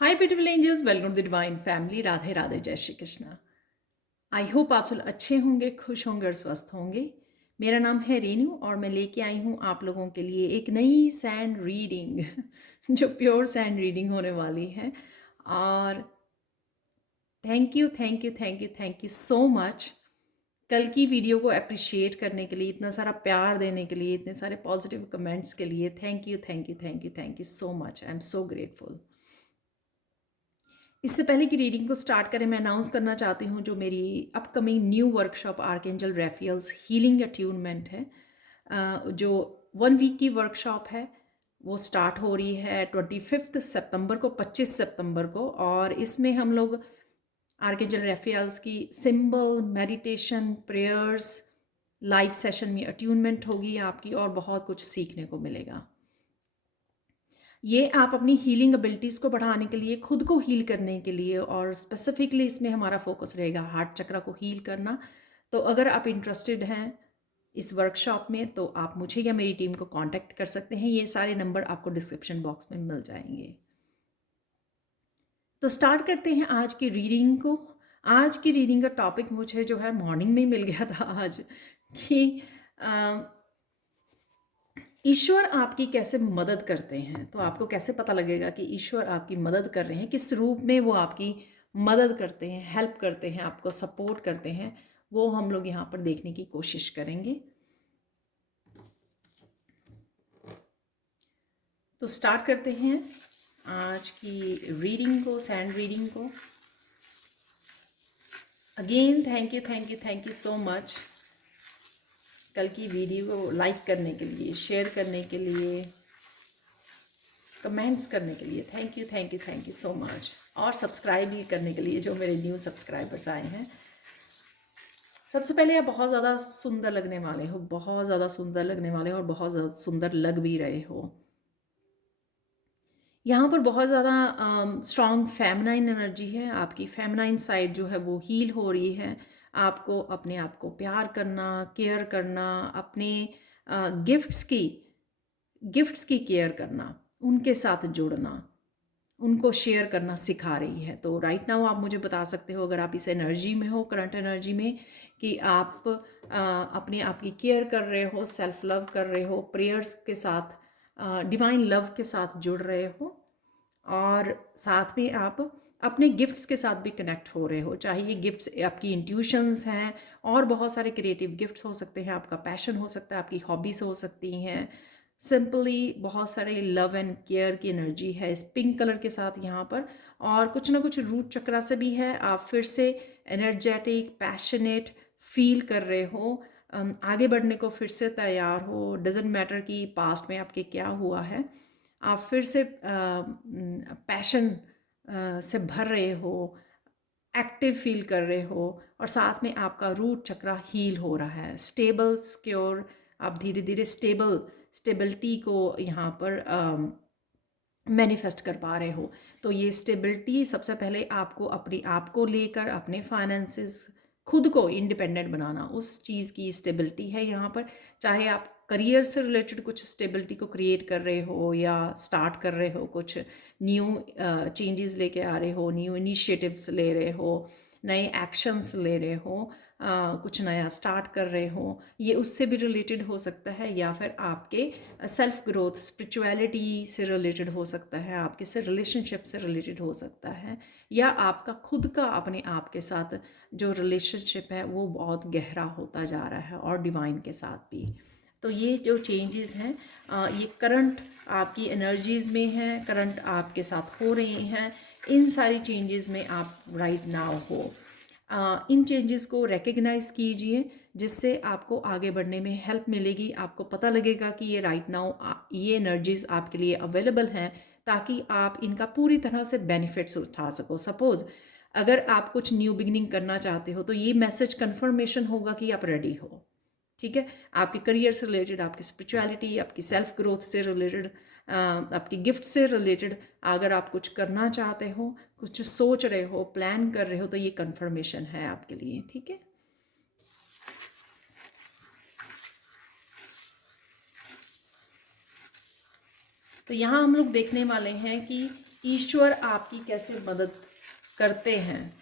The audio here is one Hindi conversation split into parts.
Hi beautiful angels, welcome to the divine family. Radhe Radhe, जय श्री कृष्णा। आई होप आप सब अच्छे होंगे, खुश होंगे और स्वस्थ होंगे। मेरा नाम है रेनू और मैं लेके आई हूँ आप लोगों के लिए एक नई सैंड रीडिंग जो प्योर सैंड रीडिंग होने वाली है। और thank you thank you thank you thank you so much कल की वीडियो को अप्रिशिएट करने के लिए, इतना सारा प्यार देने के लिए, इतने सारे पॉजिटिव कमेंट्स के लिए। Thank you thank you thank you thank you so much. I am so grateful. इससे पहले कि रीडिंग को स्टार्ट करें, मैं अनाउंस करना चाहती हूँ जो मेरी upcoming new workshop archangel Raphael's healing attunement है। जो 1 वीक की वर्कशॉप है वो स्टार्ट हो रही है 25 सितंबर को, 25 सितंबर को। और इसमें हम लोग आर्कएंजल रैफियल्स की symbol, meditation, prayers, live session में अट्यूनमेंट होगी आपकी और बहुत कुछ सीखने को मिलेगा। ये आप अपनी हीलिंग एबिलिटीज़ को बढ़ाने के लिए, खुद को हील करने के लिए, और स्पेसिफिकली इसमें हमारा फोकस रहेगा हार्ट चक्र को हील करना। तो अगर आप इंटरेस्टेड हैं इस वर्कशॉप में तो आप मुझे या मेरी टीम को कांटेक्ट कर सकते हैं। ये सारे नंबर आपको डिस्क्रिप्शन बॉक्स में मिल जाएंगे। तो स्टार्ट करते हैं आज की रीडिंग को। आज की रीडिंग का टॉपिक मुझे जो है मॉर्निंग में मिल गया था आज, कि ईश्वर आपकी कैसे मदद करते हैं। तो आपको कैसे पता लगेगा कि ईश्वर आपकी मदद कर रहे हैं, किस रूप में वो आपकी मदद करते हैं, हेल्प करते हैं, आपको सपोर्ट करते हैं, वो हम लोग यहाँ पर देखने की कोशिश करेंगे। तो स्टार्ट करते हैं आज की रीडिंग को, सैंड रीडिंग को। Again thank you so much कल की वीडियो को लाइक करने के लिए, शेयर करने के लिए, कमेंट्स करने के लिए। Thank you so much. और सब्सक्राइब भी करने के लिए जो मेरे न्यू सब्सक्राइबर्स आए हैं। सबसे पहले आप बहुत ज़्यादा सुंदर लगने वाले हो, बहुत ज़्यादा सुंदर लगने वाले हो और बहुत ज़्यादा सुंदर लग भी रहे हो। यहाँ पर बहुत ज़्यादा स्ट्रॉन्ग फेमिनाइन एनर्जी है। आपकी फेमिनाइन साइड जो है वो हील हो रही है। आपको अपने आप को प्यार करना, केयर करना, अपने गिफ्ट्स की केयर करना, उनके साथ जुड़ना, उनको शेयर करना सिखा रही है। तो राइट नाउ आप मुझे बता सकते हो, अगर आप इस एनर्जी में हो, करंट एनर्जी में, कि आप अपने आप की केयर कर रहे हो, सेल्फ लव कर रहे हो, प्रेयर्स के साथ, डिवाइन लव के साथ जुड़ रहे हो, और साथ में आप अपने गिफ्ट्स के साथ भी कनेक्ट हो रहे हो। चाहे ये गिफ्ट्स आपकी इंट्यूशंस हैं और बहुत सारे क्रिएटिव गिफ्ट्स हो सकते हैं, आपका पैशन हो सकता है, आपकी हॉबीज़ हो सकती हैं। सिंपली बहुत सारे लव एंड केयर की एनर्जी है इस पिंक कलर के साथ यहाँ पर। और कुछ ना कुछ रूट चक्रा से भी है। आप फिर से एनर्जेटिक, पैशनेट फील कर रहे हो, आगे बढ़ने को फिर से तैयार हो। डजेंट मैटर कि पास्ट में आपके क्या हुआ है, आप फिर से पैशन से भर रहे हो, एक्टिव फील कर रहे हो, और साथ में आपका रूट चक्रा हील हो रहा है। स्टेबल, सिक्योर, आप धीरे धीरे स्टेबिलिटी को यहाँ पर मैनिफेस्ट कर पा रहे हो। तो ये स्टेबिलिटी सबसे पहले आपको अपने आप को लेकर, अपने फाइनेंसेस, खुद को इंडिपेंडेंट बनाना, उस चीज़ की स्टेबिलिटी है यहाँ पर। चाहे आप करियर से रिलेटेड कुछ स्टेबिलिटी को क्रिएट कर रहे हो या स्टार्ट कर रहे हो, कुछ न्यू चेंजेस लेके आ रहे हो, न्यू इनिशिएटिव्स ले रहे हो, नए एक्शंस ले रहे हो, कुछ नया स्टार्ट कर रहे हो, ये उससे भी रिलेटेड हो सकता है। या फिर आपके सेल्फ ग्रोथ, स्पिरिचुअलिटी से रिलेटेड हो सकता है, आपके से रिलेशनशिप से रिलेटेड हो सकता है, या आपका खुद का अपने आप के साथ जो रिलेशनशिप है वो बहुत गहरा होता जा रहा है, और डिवाइन के साथ भी। तो ये जो चेंजेस हैं, ये करंट आपकी एनर्जीज़ में हैं, करंट आपके साथ हो रही हैं। इन सारी चेंजेस में आप राइट नाउ हो। इन चेंजेस को रिकग्नाइज कीजिए, जिससे आपको आगे बढ़ने में हेल्प मिलेगी। आपको पता लगेगा कि ये राइट नाउ ये एनर्जीज आपके लिए अवेलेबल हैं, ताकि आप इनका पूरी तरह से बेनिफिट्स उठा सको। सपोज अगर आप कुछ न्यू बिगनिंग करना चाहते हो तो ये मैसेज कन्फर्मेशन होगा कि आप रेडी हो। ठीक है, आपके करियर से रिलेटेड, आपकी स्पिरिचुअलिटी, आपकी सेल्फ ग्रोथ से रिलेटेड, आपकी गिफ्ट से रिलेटेड, अगर आप कुछ करना चाहते हो, कुछ सोच रहे हो, प्लान कर रहे हो, तो ये कंफर्मेशन है आपके लिए। ठीक है, तो यहाँ हम लोग देखने वाले हैं कि ईश्वर आपकी कैसे मदद करते हैं।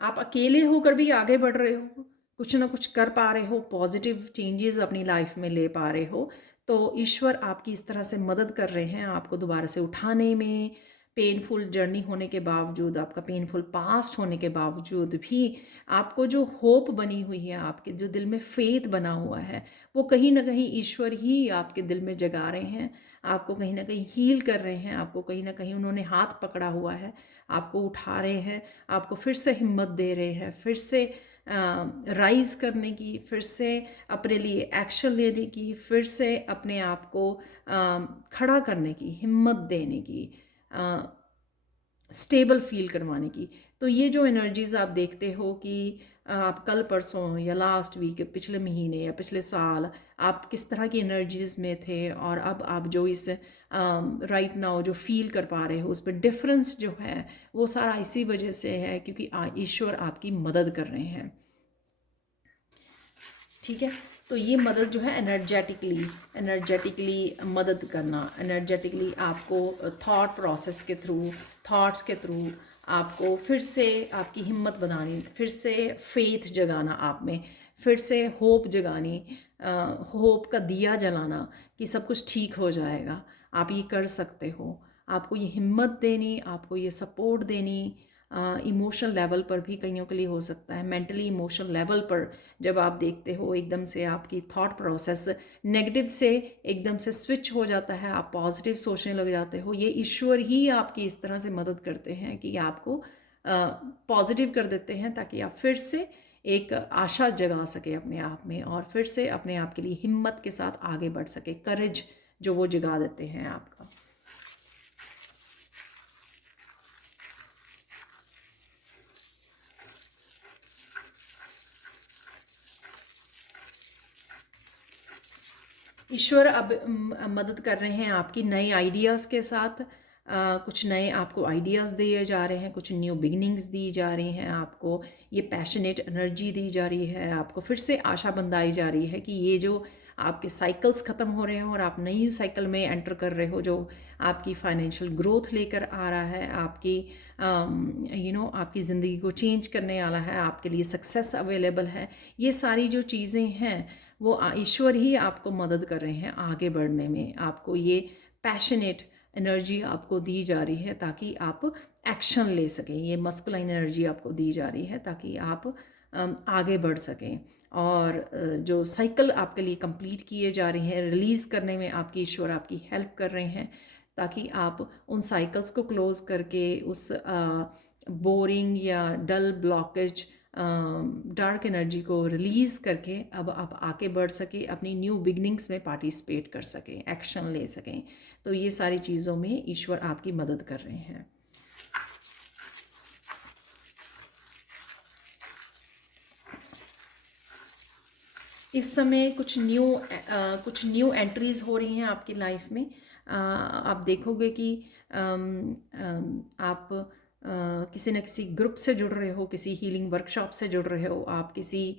आप अकेले होकर भी आगे बढ़ रहे हो, कुछ ना कुछ कर पा रहे हो, पॉजिटिव चेंजेस अपनी लाइफ में ले पा रहे हो, तो ईश्वर आपकी इस तरह से मदद कर रहे हैं आपको दोबारा से उठाने में। पेनफुल जर्नी होने के बावजूद, आपका पेनफुल पास्ट होने के बावजूद भी आपको जो होप बनी हुई है, आपके जो दिल में फेथ बना हुआ है, वो कहीं ना कहीं ईश्वर ही आपके दिल में जगा रहे हैं, आपको कहीं ना कहीं हील कर रहे हैं, आपको कहीं ना कहीं उन्होंने हाथ पकड़ा हुआ है, आपको उठा रहे हैं, आपको फिर से हिम्मत दे रहे हैं, फिर से राइज़ करने की, फिर से अपने लिए एक्शन लेने की, फिर से अपने आप को खड़ा करने की, हिम्मत देने की, स्टेबल फील करवाने की। तो ये जो एनर्जीज़ आप देखते हो कि आप कल परसों या लास्ट वीक, पिछले महीने या पिछले साल आप किस तरह की एनर्जीज़ में थे, और अब आप जो इस राइट नाउ जो फील कर पा रहे हो, उस पर डिफरेंस जो है वो सारा इसी वजह से है क्योंकि ईश्वर आपकी मदद कर रहे हैं। ठीक है, तो ये मदद जो है एनर्जेटिकली मदद करना, एनर्जेटिकली आपको थॉट प्रोसेस के थ्रू, थॉट्स के थ्रू आपको फिर से आपकी हिम्मत बनानी, फिर से फेथ जगाना आप में, फिर से होप जगानी, होप का दिया जलाना कि सब कुछ ठीक हो जाएगा, आप ये कर सकते हो, आपको ये हिम्मत देनी, आपको ये सपोर्ट देनी। इमोशनल लेवल पर भी कईयों के लिए हो सकता है, मेंटली इमोशनल लेवल पर जब आप देखते हो एकदम से आपकी थॉट प्रोसेस नेगेटिव से एकदम से स्विच हो जाता है, आप पॉजिटिव सोचने लग जाते हो, ये ईश्वर ही आपकी इस तरह से मदद करते हैं कि आपको पॉजिटिव कर देते हैं ताकि आप फिर से एक आशा जगा सके अपने आप में, और फिर से अपने आप के लिए हिम्मत के साथ आगे बढ़ सके, करेज जो वो जगा देते हैं आपका। ईश्वर अब मदद कर रहे हैं आपकी नए आइडियाज़ के साथ, कुछ नए आपको आइडियाज़ दिए जा रहे हैं, कुछ न्यू बिगनिंग्स दी जा रही हैं आपको, ये पैशनेट एनर्जी दी जा रही है आपको, फिर से आशा बंधाई जा रही है कि ये जो आपके साइकिल्स ख़त्म हो रहे हैं और आप नई साइकिल में एंटर कर रहे हो, जो आपकी फाइनेंशियल ग्रोथ लेकर आ रहा है, आपकी आपकी ज़िंदगी को चेंज करने वाला है, आपके लिए सक्सेस अवेलेबल है, ये सारी जो चीज़ें हैं वो ईश्वर ही आपको मदद कर रहे हैं आगे बढ़ने में, आपको ये पैशनेट एनर्जी आपको दी जा रही है ताकि आप एक्शन ले सकें, ये मस्कुलाइन एनर्जी आपको दी जा रही है ताकि आप आगे बढ़ सकें, और जो साइकिल आपके लिए कंप्लीट किए जा रही हैं, रिलीज़ करने में आपकी ईश्वर आपकी हेल्प कर रहे हैं ताकि आप उन साइकिल्स को क्लोज़ करके उस बोरिंग या डल ब्लॉकेज डार्क एनर्जी को रिलीज़ करके अब आप आगे बढ़ सके, अपनी न्यू बिगनिंग्स में पार्टिसिपेट कर सकें, एक्शन ले सकें। तो ये सारी चीज़ों में ईश्वर आपकी मदद कर रहे हैं। इस समय कुछ न्यू एंट्रीज हो रही हैं आपकी लाइफ में। आप देखोगे कि आप किसी न किसी ग्रुप से जुड़ रहे हो, किसी हीलिंग वर्कशॉप से जुड़ रहे हो, आप किसी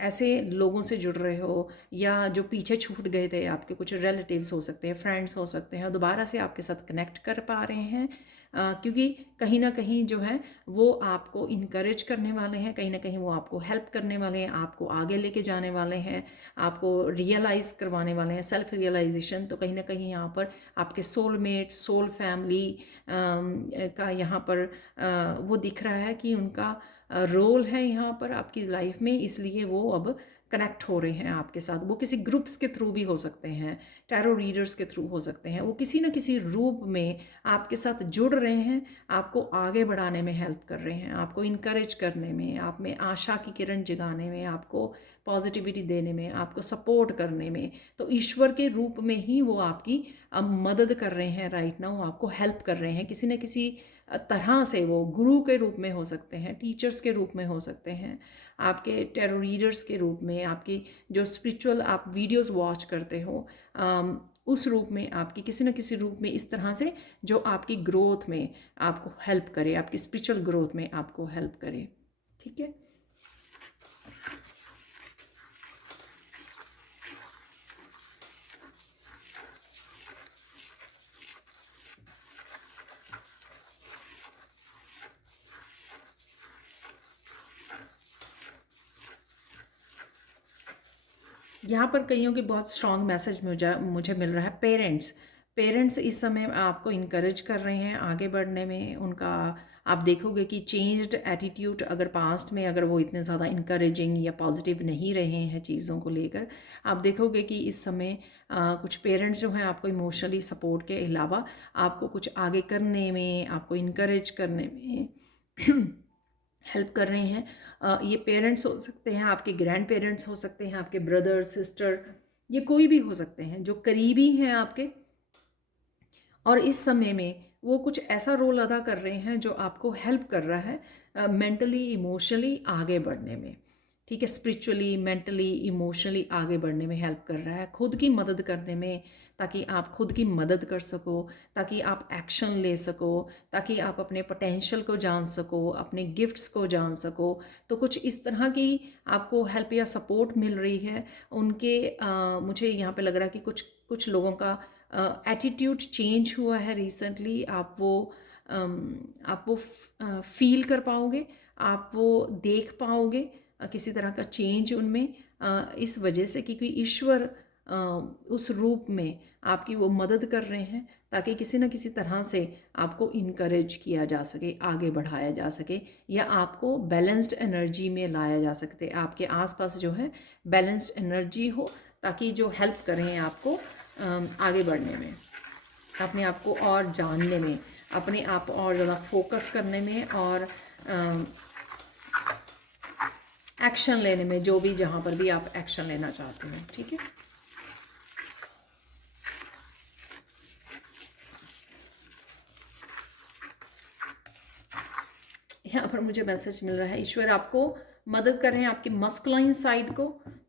ऐसे लोगों से जुड़ रहे हो, या जो पीछे छूट गए थे आपके कुछ रिलेटिव्स हो सकते हैं, फ्रेंड्स हो सकते हैं, दोबारा से आपके साथ कनेक्ट कर पा रहे हैं, क्योंकि कहीं ना कहीं जो है वो आपको इनकरेज करने वाले हैं, कहीं ना कहीं वो आपको हेल्प करने वाले हैं, आपको आगे लेके जाने वाले हैं, आपको रियलाइज़ करवाने वाले हैं, सेल्फ रियलाइजेशन। तो कहीं ना कहीं यहाँ पर आपके सोलमेट, सोल फैमिली का यहाँ पर वो दिख रहा है कि उनका रोल है यहाँ पर आपकी लाइफ में, इसलिए वो अब कनेक्ट हो रहे हैं आपके साथ। वो किसी ग्रुप्स के थ्रू भी हो सकते हैं, टैरो रीडर्स के थ्रू हो सकते हैं, वो किसी न किसी रूप में आपके साथ जुड़ रहे हैं, आपको आगे बढ़ाने में हेल्प कर रहे हैं, आपको इनकरेज करने में, आप में आशा की किरण जगाने में, आपको पॉजिटिविटी देने में, आपको सपोर्ट करने में। तो ईश्वर के रूप में ही वो आपकी मदद कर रहे हैं राइट नाउ, आपको हेल्प कर रहे हैं किसी न किसी तरह से। वो गुरु के रूप में हो सकते हैं, टीचर्स के रूप में हो सकते हैं, आपके टैरो रीडर्स के रूप में, आपकी जो स्पिरिचुअल आप वीडियोस वॉच करते हो, उस रूप में, आपकी किसी न किसी रूप में, इस तरह से जो आपकी ग्रोथ में आपको हेल्प करे, आपकी स्पिरिचुअल ग्रोथ में आपको हेल्प करे। ठीक है। यहाँ पर कईयों की बहुत स्ट्रॉन्ग मैसेज मुझे मुझे मिल रहा है। पेरेंट्स, पेरेंट्स इस समय आपको इनकरेज कर रहे हैं आगे बढ़ने में। उनका आप देखोगे कि चेंज्ड एटीट्यूड, अगर पास्ट में अगर वो इतने ज़्यादा इनकरेजिंग या पॉजिटिव नहीं रहे हैं चीज़ों को लेकर, आप देखोगे कि इस समय कुछ पेरेंट्स जो हैं आपको इमोशनली सपोर्ट के अलावा आपको कुछ आगे करने में, आपको इनकरेज करने में हेल्प कर रहे हैं। ये पेरेंट्स हो सकते हैं, आपके ग्रैंड पेरेंट्स हो सकते हैं, आपके ब्रदर सिस्टर, ये कोई भी हो सकते हैं जो करीबी हैं आपके। और इस समय में वो कुछ ऐसा रोल अदा कर रहे हैं जो आपको हेल्प कर रहा है मेंटली इमोशनली आगे बढ़ने में। ठीक है, स्पिरिचुअली मेंटली इमोशनली आगे बढ़ने में हेल्प कर रहा है, खुद की मदद करने में, ताकि आप खुद की मदद कर सको, ताकि आप एक्शन ले सको, ताकि आप अपने पोटेंशियल को जान सको, अपने गिफ्ट्स को जान सको। तो कुछ इस तरह की आपको हेल्प या सपोर्ट मिल रही है उनके। मुझे यहाँ पे लग रहा है कि कुछ कुछ लोगों का एटीट्यूड चेंज हुआ है रिसेंटली। आप वो फील कर पाओगे, आप वो देख पाओगे किसी तरह का चेंज उनमें, इस वजह से कि कोई ईश्वर उस रूप में आपकी वो मदद कर रहे हैं, ताकि किसी न किसी तरह से आपको इनकरेज किया जा सके, आगे बढ़ाया जा सके, या आपको बैलेंस्ड एनर्जी में लाया जा सकते, आपके आसपास जो है बैलेंस्ड एनर्जी हो, ताकि जो हेल्प करें आपको आगे बढ़ने में, अपने आप को और जानने में, अपने आप और ज़्यादा फोकस करने में, और एक्शन लेने में, जो भी जहाँ पर भी आप एक्शन लेना चाहते हैं। ठीक है। यहाँ पर मुझे मैसेज मिल रहा है ईश्वर आपको मदद कर रहे हैं आपकी मस्कुलाइन साइड को।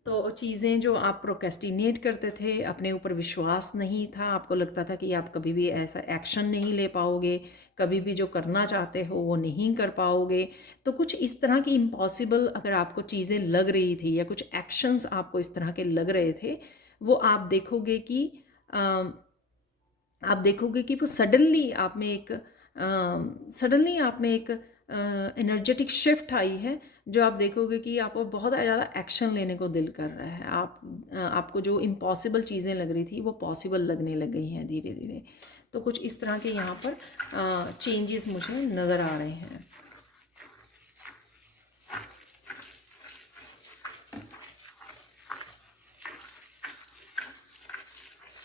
तो चीज़ें जो आप प्रोक्रेस्टिनेट करते थे, अपने ऊपर विश्वास नहीं था, आपको लगता था कि आप कभी भी ऐसा एक्शन नहीं ले पाओगे, कभी भी जो करना चाहते हो वो नहीं कर पाओगे, तो कुछ इस तरह की इम्पॉसिबल अगर आपको चीज़ें लग रही थी, या कुछ एक्शंस आपको इस तरह के लग रहे थे, वो आप देखोगे कि वो सडनली आप में एक एनर्जेटिक शिफ्ट आई है, जो आप देखोगे कि आपको बहुत ज़्यादा एक्शन लेने को दिल कर रहा है। आपको जो इम्पॉसिबल चीज़ें लग रही थी वो पॉसिबल लगने लग गई हैं धीरे धीरे। तो कुछ इस तरह के यहाँ पर चेंजेस मुझे नज़र आ रहे हैं।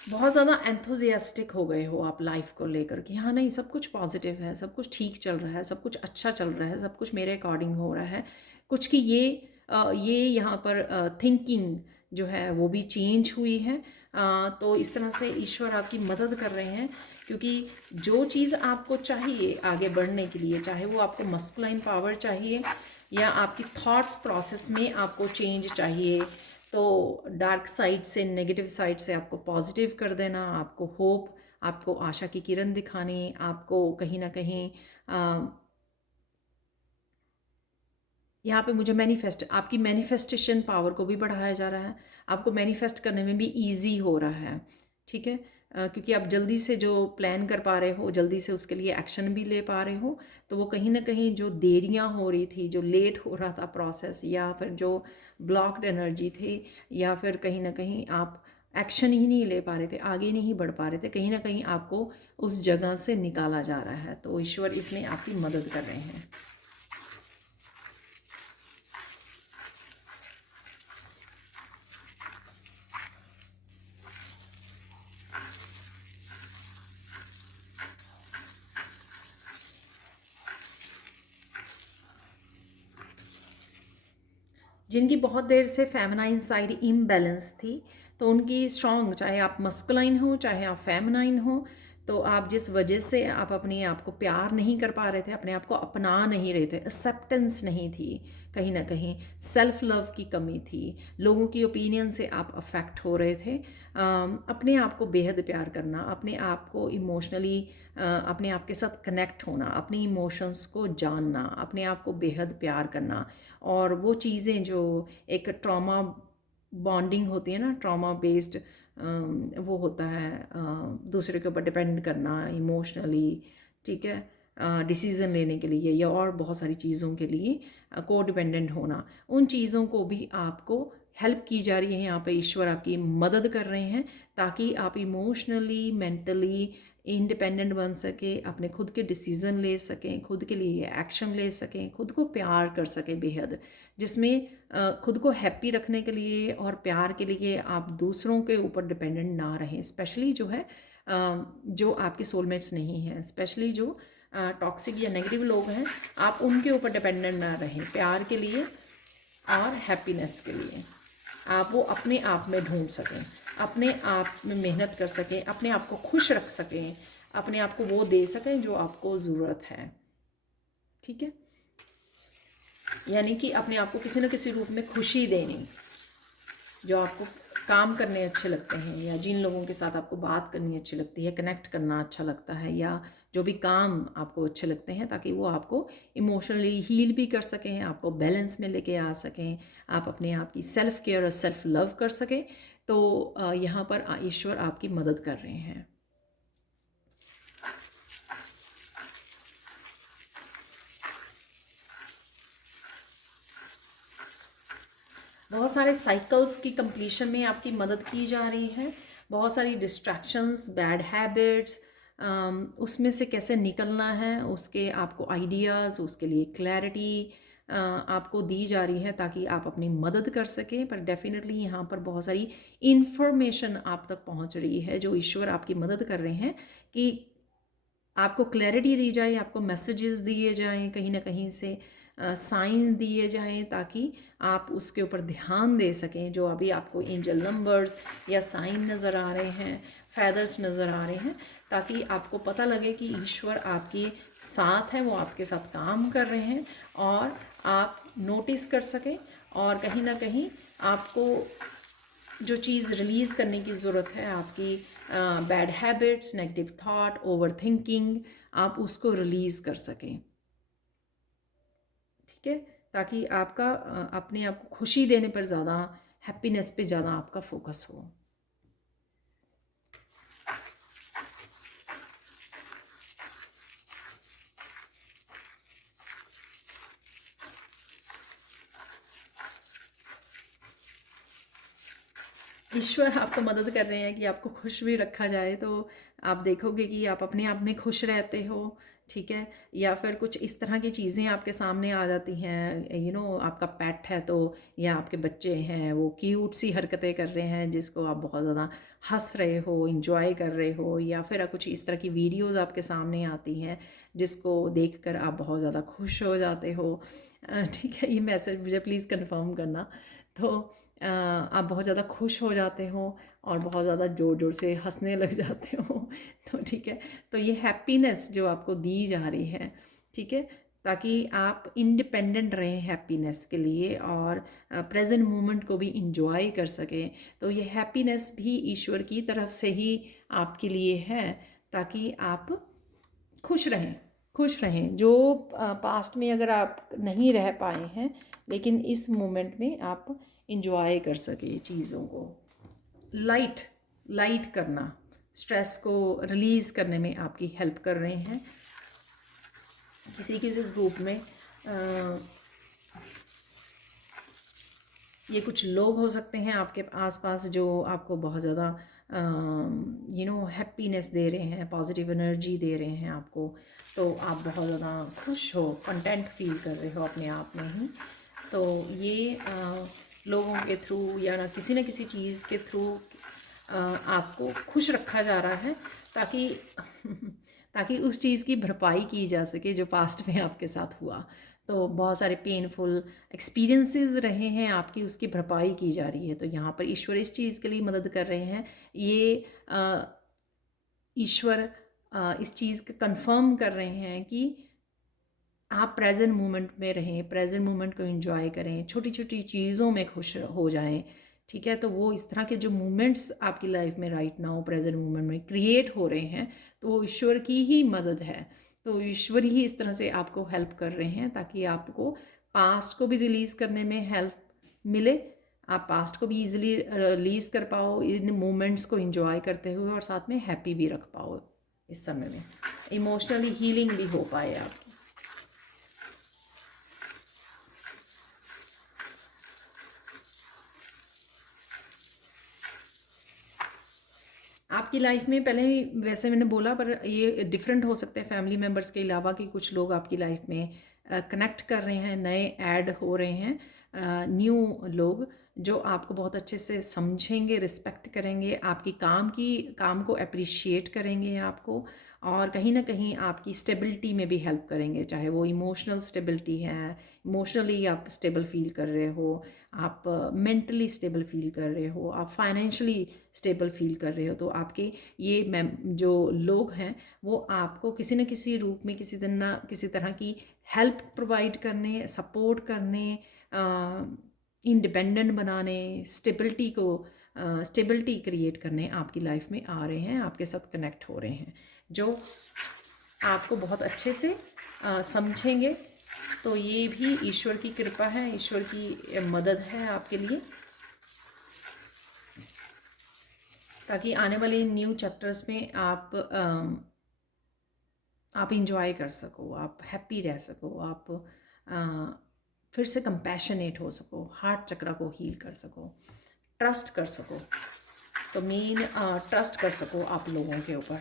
बहुत ज़्यादा एंथुजियास्टिक हो गए हो आप लाइफ को लेकर कि हाँ नहीं, सब कुछ पॉजिटिव है, सब कुछ ठीक चल रहा है, सब कुछ अच्छा चल रहा है, सब कुछ मेरे अकॉर्डिंग हो रहा है। कुछ कि ये यहाँ पर थिंकिंग जो है वो भी चेंज हुई है। तो इस तरह से ईश्वर आपकी मदद कर रहे हैं, क्योंकि जो चीज़ आपको चाहिए आगे बढ़ने के लिए, चाहे वो आपको मस्कुलाइन पावर चाहिए, या आपकी थॉट्स प्रोसेस में आपको चेंज चाहिए, तो डार्क साइड से, नेगेटिव साइड से आपको पॉजिटिव कर देना, आपको होप, आपको आशा की किरण दिखानी, आपको कहीं ना कहीं यहाँ पे मुझे आपकी मैनिफेस्टेशन पावर को भी बढ़ाया जा रहा है, आपको मैनिफेस्ट करने में भी इजी हो रहा है। ठीक है, क्योंकि आप जल्दी से जो प्लान कर पा रहे हो, जल्दी से उसके लिए एक्शन भी ले पा रहे हो, तो वो कहीं ना कहीं जो देरियाँ हो रही थी, जो लेट हो रहा था प्रोसेस, या फिर जो ब्लॉक्ड एनर्जी थी, या फिर कहीं ना कहीं आप एक्शन ही नहीं ले पा रहे थे, आगे नहीं बढ़ पा रहे थे, कहीं ना कहीं आपको उस जगह से निकाला जा रहा है। तो ईश्वर इसमें आपकी मदद कर रहे हैं। जिनकी बहुत देर से फेमिनाइन साइड इम्बैलेंस थी, तो उनकी स्ट्रॉन्ग, चाहे आप मस्कुलाइन हो चाहे आप फेमिनाइन हो, तो आप जिस वजह से आप अपने आप को प्यार नहीं कर पा रहे थे, अपने आप को अपना नहीं रहे थे, एक्सेप्टेंस नहीं थी, कहीं ना कहीं सेल्फ लव की कमी थी, लोगों की ओपिनियन से आप अफेक्ट हो रहे थे। अपने आप को बेहद प्यार करना, अपने आप को इमोशनली अपने आप के साथ कनेक्ट होना, अपनी इमोशंस को जानना, अपने आप को बेहद प्यार करना, और वो चीज़ें जो एक ट्रॉमा बॉन्डिंग होती है ना, ट्रॉमा बेस्ड वो होता है, दूसरे के ऊपर डिपेंड करना इमोशनली, ठीक है, डिसीज़न लेने के लिए या और बहुत सारी चीज़ों के लिए को डिपेंडेंट होना, उन चीज़ों को भी आपको हेल्प की जा रही है। यहाँ पे ईश्वर आपकी मदद कर रहे हैं ताकि आप इमोशनली मेंटली इंडिपेंडेंट बन सके, अपने खुद के डिसीज़न ले सकें, खुद के लिए एक्शन ले सकें, खुद को प्यार कर सकें बेहद, जिसमें खुद को हैप्पी रखने के लिए और प्यार के लिए आप दूसरों के ऊपर डिपेंडेंट ना रहें, स्पेशली जो है जो आपके सोलमेट्स नहीं हैं, स्पेशली जो टॉक्सिक या नेगेटिव लोग हैं, आप उनके ऊपर डिपेंडेंट ना रहें प्यार के लिए और हैप्पीनेस के लिए। आप वो अपने आप में ढूंढ सकें, अपने आप में मेहनत कर सकें, अपने आप को खुश रख सकें, अपने आप को वो दे सकें जो आपको ज़रूरत है, ठीक है। यानी कि अपने आप को किसी न किसी रूप में खुशी देनी, जो आपको काम करने अच्छे लगते हैं, या जिन लोगों के साथ आपको बात करनी अच्छी लगती है, कनेक्ट करना अच्छा लगता है, या जो भी काम आपको अच्छे लगते हैं, ताकि वो आपको इमोशनली हील भी कर सकें, आपको बैलेंस में लेके आ सकें, आप अपने आप की सेल्फ केयर और सेल्फ लव कर सकें। तो यहाँ पर ईश्वर आपकी मदद कर रहे हैं। बहुत सारे साइकिल्स की कंप्लीशन में आपकी मदद की जा रही है, बहुत सारी डिस्ट्रैक्शंस, बैड हैबिट्स, उसमें से कैसे निकलना है उसके आपको आइडियाज़, उसके लिए क्लैरिटी आपको दी जा रही है ताकि आप अपनी मदद कर सकें। पर डेफिनेटली यहाँ पर बहुत सारी इन्फॉर्मेशन आप तक पहुँच रही है जो ईश्वर आपकी मदद कर रहे हैं कि आपको क्लैरिटी दी जाए, आपको मैसेजेस दिए जाएं, कहीं ना कहीं से साइन दिए जाएं, ताकि आप उसके ऊपर ध्यान दे सकें। जो अभी आपको एंजल नंबर्स या साइन नज़र आ रहे हैं, फैदर्स नज़र आ रहे हैं, ताकि आपको पता लगे कि ईश्वर आपके साथ है, वो आपके साथ काम कर रहे हैं, और आप नोटिस कर सकें, और कहीं ना कहीं आपको जो चीज़ रिलीज़ करने की ज़रूरत है, आपकी bad habits, negative thought, over thinking, आप उसको रिलीज़ कर सकें, ठीक है, ताकि आपका अपने आप को खुशी देने पर ज़्यादा, हैप्पीनेस पे ज़्यादा आपका फोकस हो। ईश्वर आपको मदद कर रहे हैं कि आपको खुश भी रखा जाए, तो आप देखोगे कि आप अपने आप में खुश रहते हो, ठीक है। या फिर कुछ इस तरह की चीज़ें आपके सामने आ जाती हैं, आपका पेट है तो, या आपके बच्चे हैं वो क्यूट सी हरकतें कर रहे हैं जिसको आप बहुत ज़्यादा हंस रहे हो, इंजॉय कर रहे हो, या फिर कुछ इस तरह की वीडियोस आपके सामने आती हैं जिसको देखकर आप बहुत ज़्यादा खुश हो जाते हो, ठीक है। ये मैसेज मुझे प्लीज़ कंफर्म करना। तो आप बहुत ज़्यादा खुश हो जाते हो और बहुत ज़्यादा ज़ोर ज़ोर से हंसने लग जाते हो, तो ठीक है। तो ये हैप्पीनेस जो आपको दी जा रही है, ठीक है, ताकि आप इंडिपेंडेंट रहें हैप्पीनेस के लिए, और प्रेजेंट मोमेंट को भी इंजॉय कर सकें। तो ये हैप्पीनेस भी ईश्वर की तरफ से ही आपके लिए है, ताकि आप खुश रहें, खुश रहें। जो पास्ट में अगर आप नहीं रह पाए हैं, लेकिन इस मोमेंट में आप इंजॉय कर सके चीज़ों को। लाइट लाइट करना, स्ट्रेस को रिलीज़ करने में आपकी हेल्प कर रहे हैं। किसी किसी ग्रुप में ये कुछ लोग हो सकते हैं आपके आसपास जो आपको बहुत ज़्यादा हैप्पीनेस दे रहे हैं, पॉजिटिव एनर्जी दे रहे हैं आपको, तो आप बहुत ज़्यादा खुश हो, कंटेंट फील कर रहे हो अपने आप में ही। तो ये लोगों के थ्रू या न किसी चीज़ के थ्रू आपको खुश रखा जा रहा है, ताकि ताकि उस चीज़ की भरपाई की जा सके जो पास्ट में आपके साथ हुआ। तो बहुत सारे पेनफुल एक्सपीरियंसेस रहे हैं आपकी, उसकी भरपाई की जा रही है। तो यहाँ पर ईश्वर इस चीज़ के लिए मदद कर रहे हैं। ये ईश्वर इस चीज़ को कंफर्म कर रहे हैं कि आप प्रेजेंट मोमेंट में रहें, प्रेजेंट मोमेंट को एंजॉय करें, छोटी छोटी चीज़ों में खुश हो जाएं। ठीक है, तो वो इस तरह के जो मोमेंट्स आपकी लाइफ में राइट नाउ प्रेजेंट मोमेंट में क्रिएट हो रहे हैं, तो वो ईश्वर की ही मदद है। तो ईश्वर ही इस तरह से आपको हेल्प कर रहे हैं ताकि आपको पास्ट को भी रिलीज़ करने में हेल्प मिले, आप पास्ट को भी इजीली रिलीज़ कर पाओ, इन मोमेंट्स को एंजॉय करते हुए, और साथ में हैप्पी भी रख पाओ इस समय में, इमोशनली हीलिंग भी हो पाए आप। आपकी लाइफ में पहले ही वैसे मैंने बोला, पर ये डिफरेंट हो सकते हैं फैमिली मेम्बर्स के अलावा, कि कुछ लोग आपकी लाइफ में कनेक्ट कर रहे हैं, नए ऐड हो रहे हैं, न्यू लोग जो आपको बहुत अच्छे से समझेंगे, रिस्पेक्ट करेंगे, आपकी काम को अप्रिशिएट करेंगे आपको, और कहीं ना कहीं आपकी स्टेबिलिटी में भी हेल्प करेंगे, चाहे वो इमोशनल स्टेबिलिटी है, इमोशनली आप स्टेबल फील कर रहे हो, आप मेंटली स्टेबल फील कर रहे हो, आप फाइनेंशियली स्टेबल फील कर रहे हो, तो आपके ये जो लोग हैं वो आपको किसी न किसी रूप में किसी तरह की हेल्प प्रोवाइड करने, सपोर्ट करने, इंडिपेंडेंट बनाने, स्टेबिलिटी क्रिएट करने आपकी लाइफ में आ रहे हैं, आपके साथ कनेक्ट हो रहे हैं, जो आपको बहुत अच्छे से समझेंगे। तो ये भी ईश्वर की कृपा है, ईश्वर की मदद है आपके लिए, ताकि आने वाले न्यू चैप्टर्स में आप इंजॉय कर सको, आप हैप्पी रह सको, आप फिर से कंपैशनेट हो सको, हार्ट चक्र को हील कर सको, ट्रस्ट कर सको। तो मेन ट्रस्ट कर सको आप लोगों के ऊपर,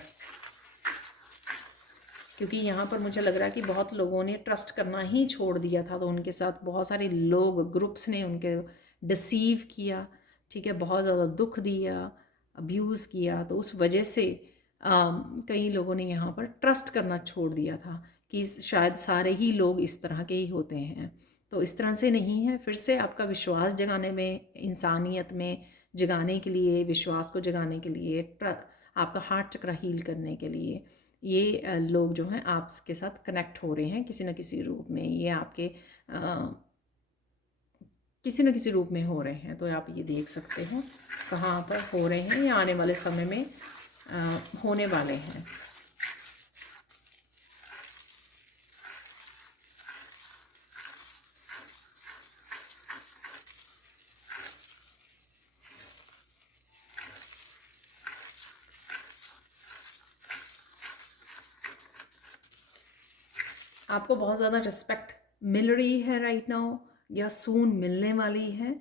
क्योंकि यहाँ पर मुझे लग रहा है कि बहुत लोगों ने ट्रस्ट करना ही छोड़ दिया था, तो उनके साथ बहुत सारे लोग, ग्रुप्स ने उनके डिसीव किया, ठीक है, बहुत ज़्यादा दुख दिया, अब्यूज़ किया, तो उस वजह से कई लोगों ने यहाँ पर ट्रस्ट करना छोड़ दिया था कि शायद सारे ही लोग इस तरह के ही होते हैं। तो इस तरह से नहीं है, फिर से आपका विश्वास जगाने में, इंसानियत में जगाने के लिए, विश्वास को जगाने के लिए, आपका हार्ट चक्र हील करने के लिए ये लोग जो हैं आपके साथ कनेक्ट हो रहे हैं किसी न किसी रूप में, ये आपके किसी न किसी रूप में हो रहे हैं। तो आप ये देख सकते हो कहाँ पर हो रहे हैं या आने वाले समय में होने वाले हैं। आपको बहुत ज़्यादा रिस्पेक्ट मिल रही है राइट नाउ, या सून मिलने वाली है,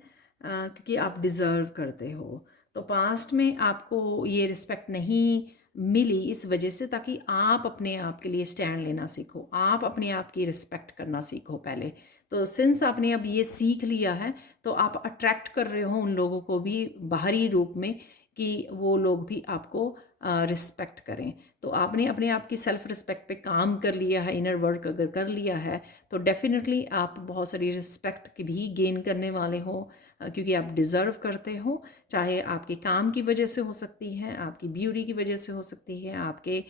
क्योंकि आप डिज़र्व करते हो। तो पास्ट में आपको ये रिस्पेक्ट नहीं मिली इस वजह से, ताकि आप अपने आप के लिए स्टैंड लेना सीखो, आप अपने आप की रिस्पेक्ट करना सीखो पहले। तो सिंस आपने अब ये सीख लिया है, तो आप अट्रैक्ट कर रहे हो उन लोगों को भी बाहरी रूप में, कि वो लोग भी आपको रिस्पेक्ट करें। तो आपने अपने आप की सेल्फ रिस्पेक्ट पे काम कर लिया है, इनर वर्क अगर कर लिया है, तो डेफिनेटली आप बहुत सारी रिस्पेक्ट की भी गेन करने वाले हो, क्योंकि आप डिज़र्व करते हो। चाहे आपके काम की वजह से हो सकती है, आपकी ब्यूटी की वजह से हो सकती है, आपके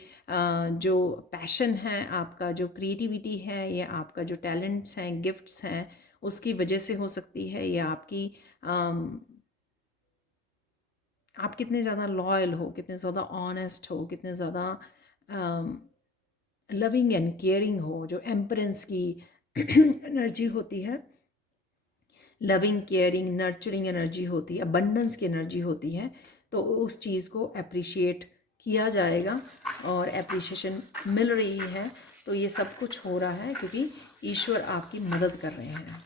जो पैशन है, आपका जो क्रिएटिविटी है, या आपका जो टैलेंट्स हैं, गिफ्ट्स हैं, उसकी वजह से हो सकती है, या आपकी आप कितने ज़्यादा लॉयल हो, कितने ज़्यादा ऑनेस्ट हो, कितने ज़्यादा लविंग एंड केयरिंग हो, जो एम्परेंस की एनर्जी होती है, लविंग केयरिंग नर्चरिंग एनर्जी होती है, अबंडेंस की एनर्जी होती है, तो उस चीज़ को अप्रिशिएट किया जाएगा और अप्रिशिएशन मिल रही है। तो ये सब कुछ हो रहा है क्योंकि ईश्वर आपकी मदद कर रहे हैं।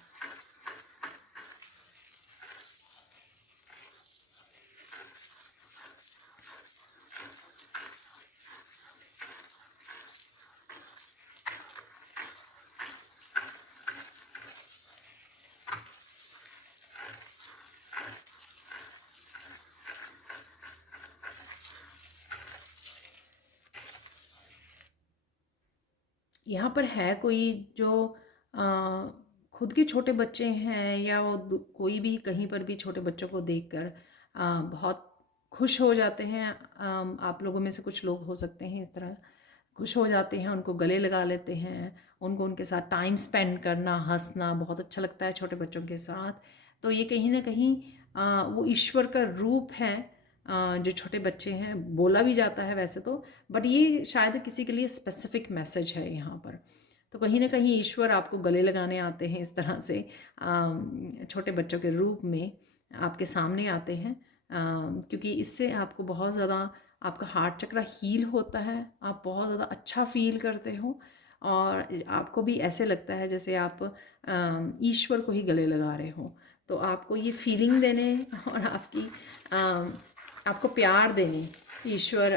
यहाँ पर है कोई जो खुद के छोटे बच्चे हैं, या वो कोई भी कहीं पर भी छोटे बच्चों को देखकर बहुत खुश हो जाते हैं। आप लोगों में से कुछ लोग हो सकते हैं इस तरह, खुश हो जाते हैं, उनको गले लगा लेते हैं, उनको उनके साथ टाइम स्पेंड करना, हंसना बहुत अच्छा लगता है छोटे बच्चों के साथ। तो ये कहीं ना कहीं वो ईश्वर का रूप है। जो छोटे बच्चे हैं, बोला भी जाता है वैसे तो, बट ये शायद किसी के लिए स्पेसिफिक मैसेज है यहाँ पर। तो कहीं ना कहीं ईश्वर आपको गले लगाने आते हैं इस तरह से, छोटे बच्चों के रूप में आपके सामने आते हैं, क्योंकि इससे आपको बहुत ज़्यादा, आपका हार्ट चक्र हील होता है, आप बहुत ज़्यादा अच्छा फील करते हो, और आपको भी ऐसे लगता है जैसे आप ईश्वर को ही गले लगा रहे हो। तो आपको ये फीलिंग देने और आपको प्यार देने ईश्वर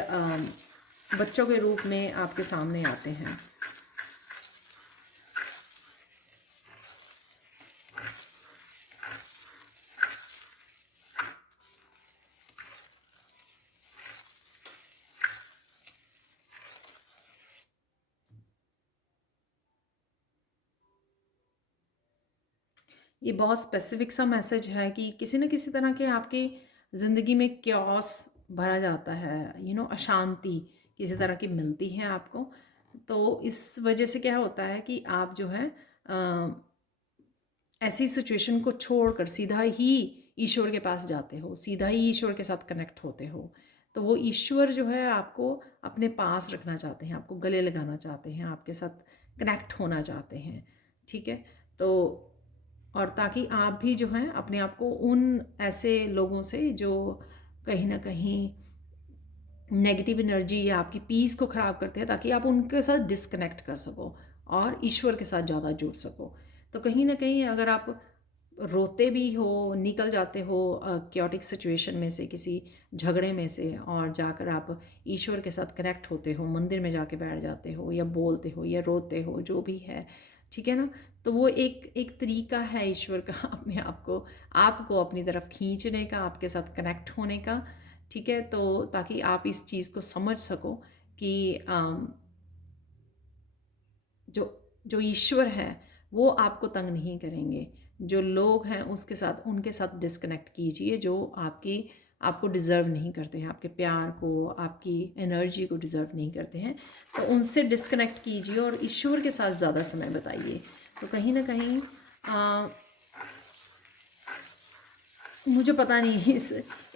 बच्चों के रूप में आपके सामने आते हैं। ये बहुत स्पेसिफिक सा मैसेज है कि किसी न किसी तरह के आपके ज़िंदगी में क्योस भरा जाता है, अशांति किसी तरह की मिलती है आपको। तो इस वजह से क्या होता है कि आप जो है ऐसी सिचुएशन को छोड़कर सीधा ही ईश्वर के पास जाते हो, सीधा ही ईश्वर के साथ कनेक्ट होते हो। तो वो ईश्वर जो है आपको अपने पास रखना चाहते हैं, आपको गले लगाना चाहते हैं, आपके साथ कनेक्ट होना चाहते हैं, ठीक है। तो और ताकि आप भी जो है अपने आप को उन ऐसे लोगों से जो कहीं ना कहीं नेगेटिव एनर्जी या आपकी पीस को ख़राब करते हैं, ताकि आप उनके साथ डिस्कनेक्ट कर सको और ईश्वर के साथ ज़्यादा जुड़ सको। तो कहीं ना कहीं अगर आप रोते भी हो, निकल जाते हो क्योटिक सिचुएशन में से, किसी झगड़े में से, और जाकर आप ईश्वर के साथ कनेक्ट होते हो, मंदिर में जाके बैठ जाते हो या बोलते हो या रोते हो, जो भी है, ठीक है ना। तो वो एक एक तरीका है ईश्वर का अपने आपको अपनी तरफ खींचने का, आपके साथ कनेक्ट होने का, ठीक है। तो ताकि आप इस चीज़ को समझ सको कि जो जो ईश्वर है वो आपको तंग नहीं करेंगे। जो लोग हैं उनके साथ डिस्कनेक्ट कीजिए, जो आपको डिज़र्व नहीं करते हैं, आपके प्यार को, आपकी एनर्जी को डिज़र्व नहीं करते हैं। तो उनसे डिस्कनेक्ट कीजिए और ईश्वर के साथ ज़्यादा समय बिताइए। तो कहीं ना कहीं मुझे पता नहीं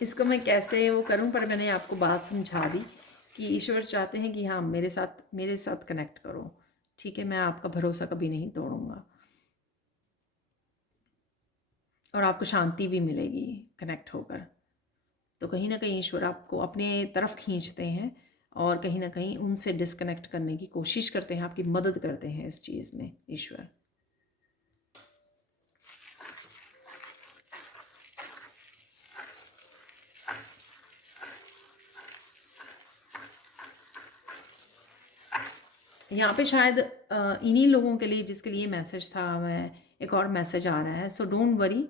इसको मैं कैसे वो करूं, पर मैंने आपको बात समझा दी कि ईश्वर चाहते हैं कि हाँ, मेरे साथ कनेक्ट करो, ठीक है। मैं आपका भरोसा कभी नहीं तोड़ूंगा और आपको शांति भी मिलेगी कनेक्ट होकर। तो कहीं ना कहीं ईश्वर आपको अपने तरफ खींचते हैं और कहीं ना कहीं उनसे डिस्कनेक्ट करने की कोशिश करते हैं, आपकी मदद करते हैं इस चीज़ में ईश्वर। यहाँ पे शायद इन्हीं लोगों के लिए जिसके लिए मैसेज था, मैं एक और मैसेज आ रहा है। सो डोंट वरी,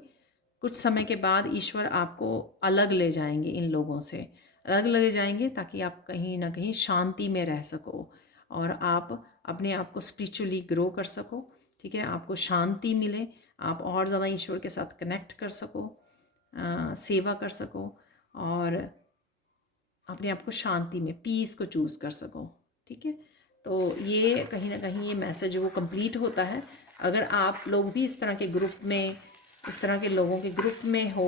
कुछ समय के बाद ईश्वर आपको अलग ले जाएंगे, इन लोगों से अलग ले जाएंगे, ताकि आप कहीं ना कहीं शांति में रह सको और आप अपने आप को स्पिरिचुअली ग्रो कर सको, ठीक है। आपको शांति मिले, आप और ज़्यादा ईश्वर के साथ कनेक्ट कर सको, सेवा कर सको और अपने आप को शांति में, पीस को चूज़ कर सको, ठीक है। तो ये कहीं ना कहीं ये मैसेज वो कंप्लीट होता है अगर आप लोग भी इस तरह के ग्रुप में, इस तरह के लोगों के ग्रुप में हो।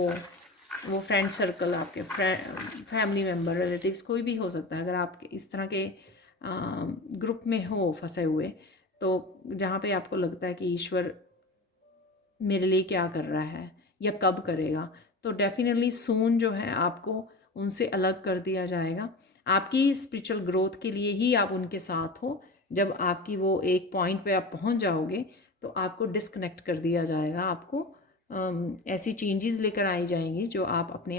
वो फ्रेंड सर्कल, आपके फैमिली मेम्बर, रिलेटिव्स, कोई भी हो सकता है। अगर आप इस तरह के ग्रुप में हो फंसे हुए, तो जहाँ पे आपको लगता है कि ईश्वर मेरे लिए क्या कर रहा है या कब करेगा, तो डेफिनेटली सून जो है आपको उनसे अलग कर दिया जाएगा। आपकी स्पिरिचुअल ग्रोथ के लिए ही आप उनके साथ हो। जब आपकी वो एक पॉइंट पे आप पहुंच जाओगे तो आपको डिस्कनेक्ट कर दिया जाएगा, आपको ऐसी चेंजेस लेकर आई जाएंगी जो आप अपने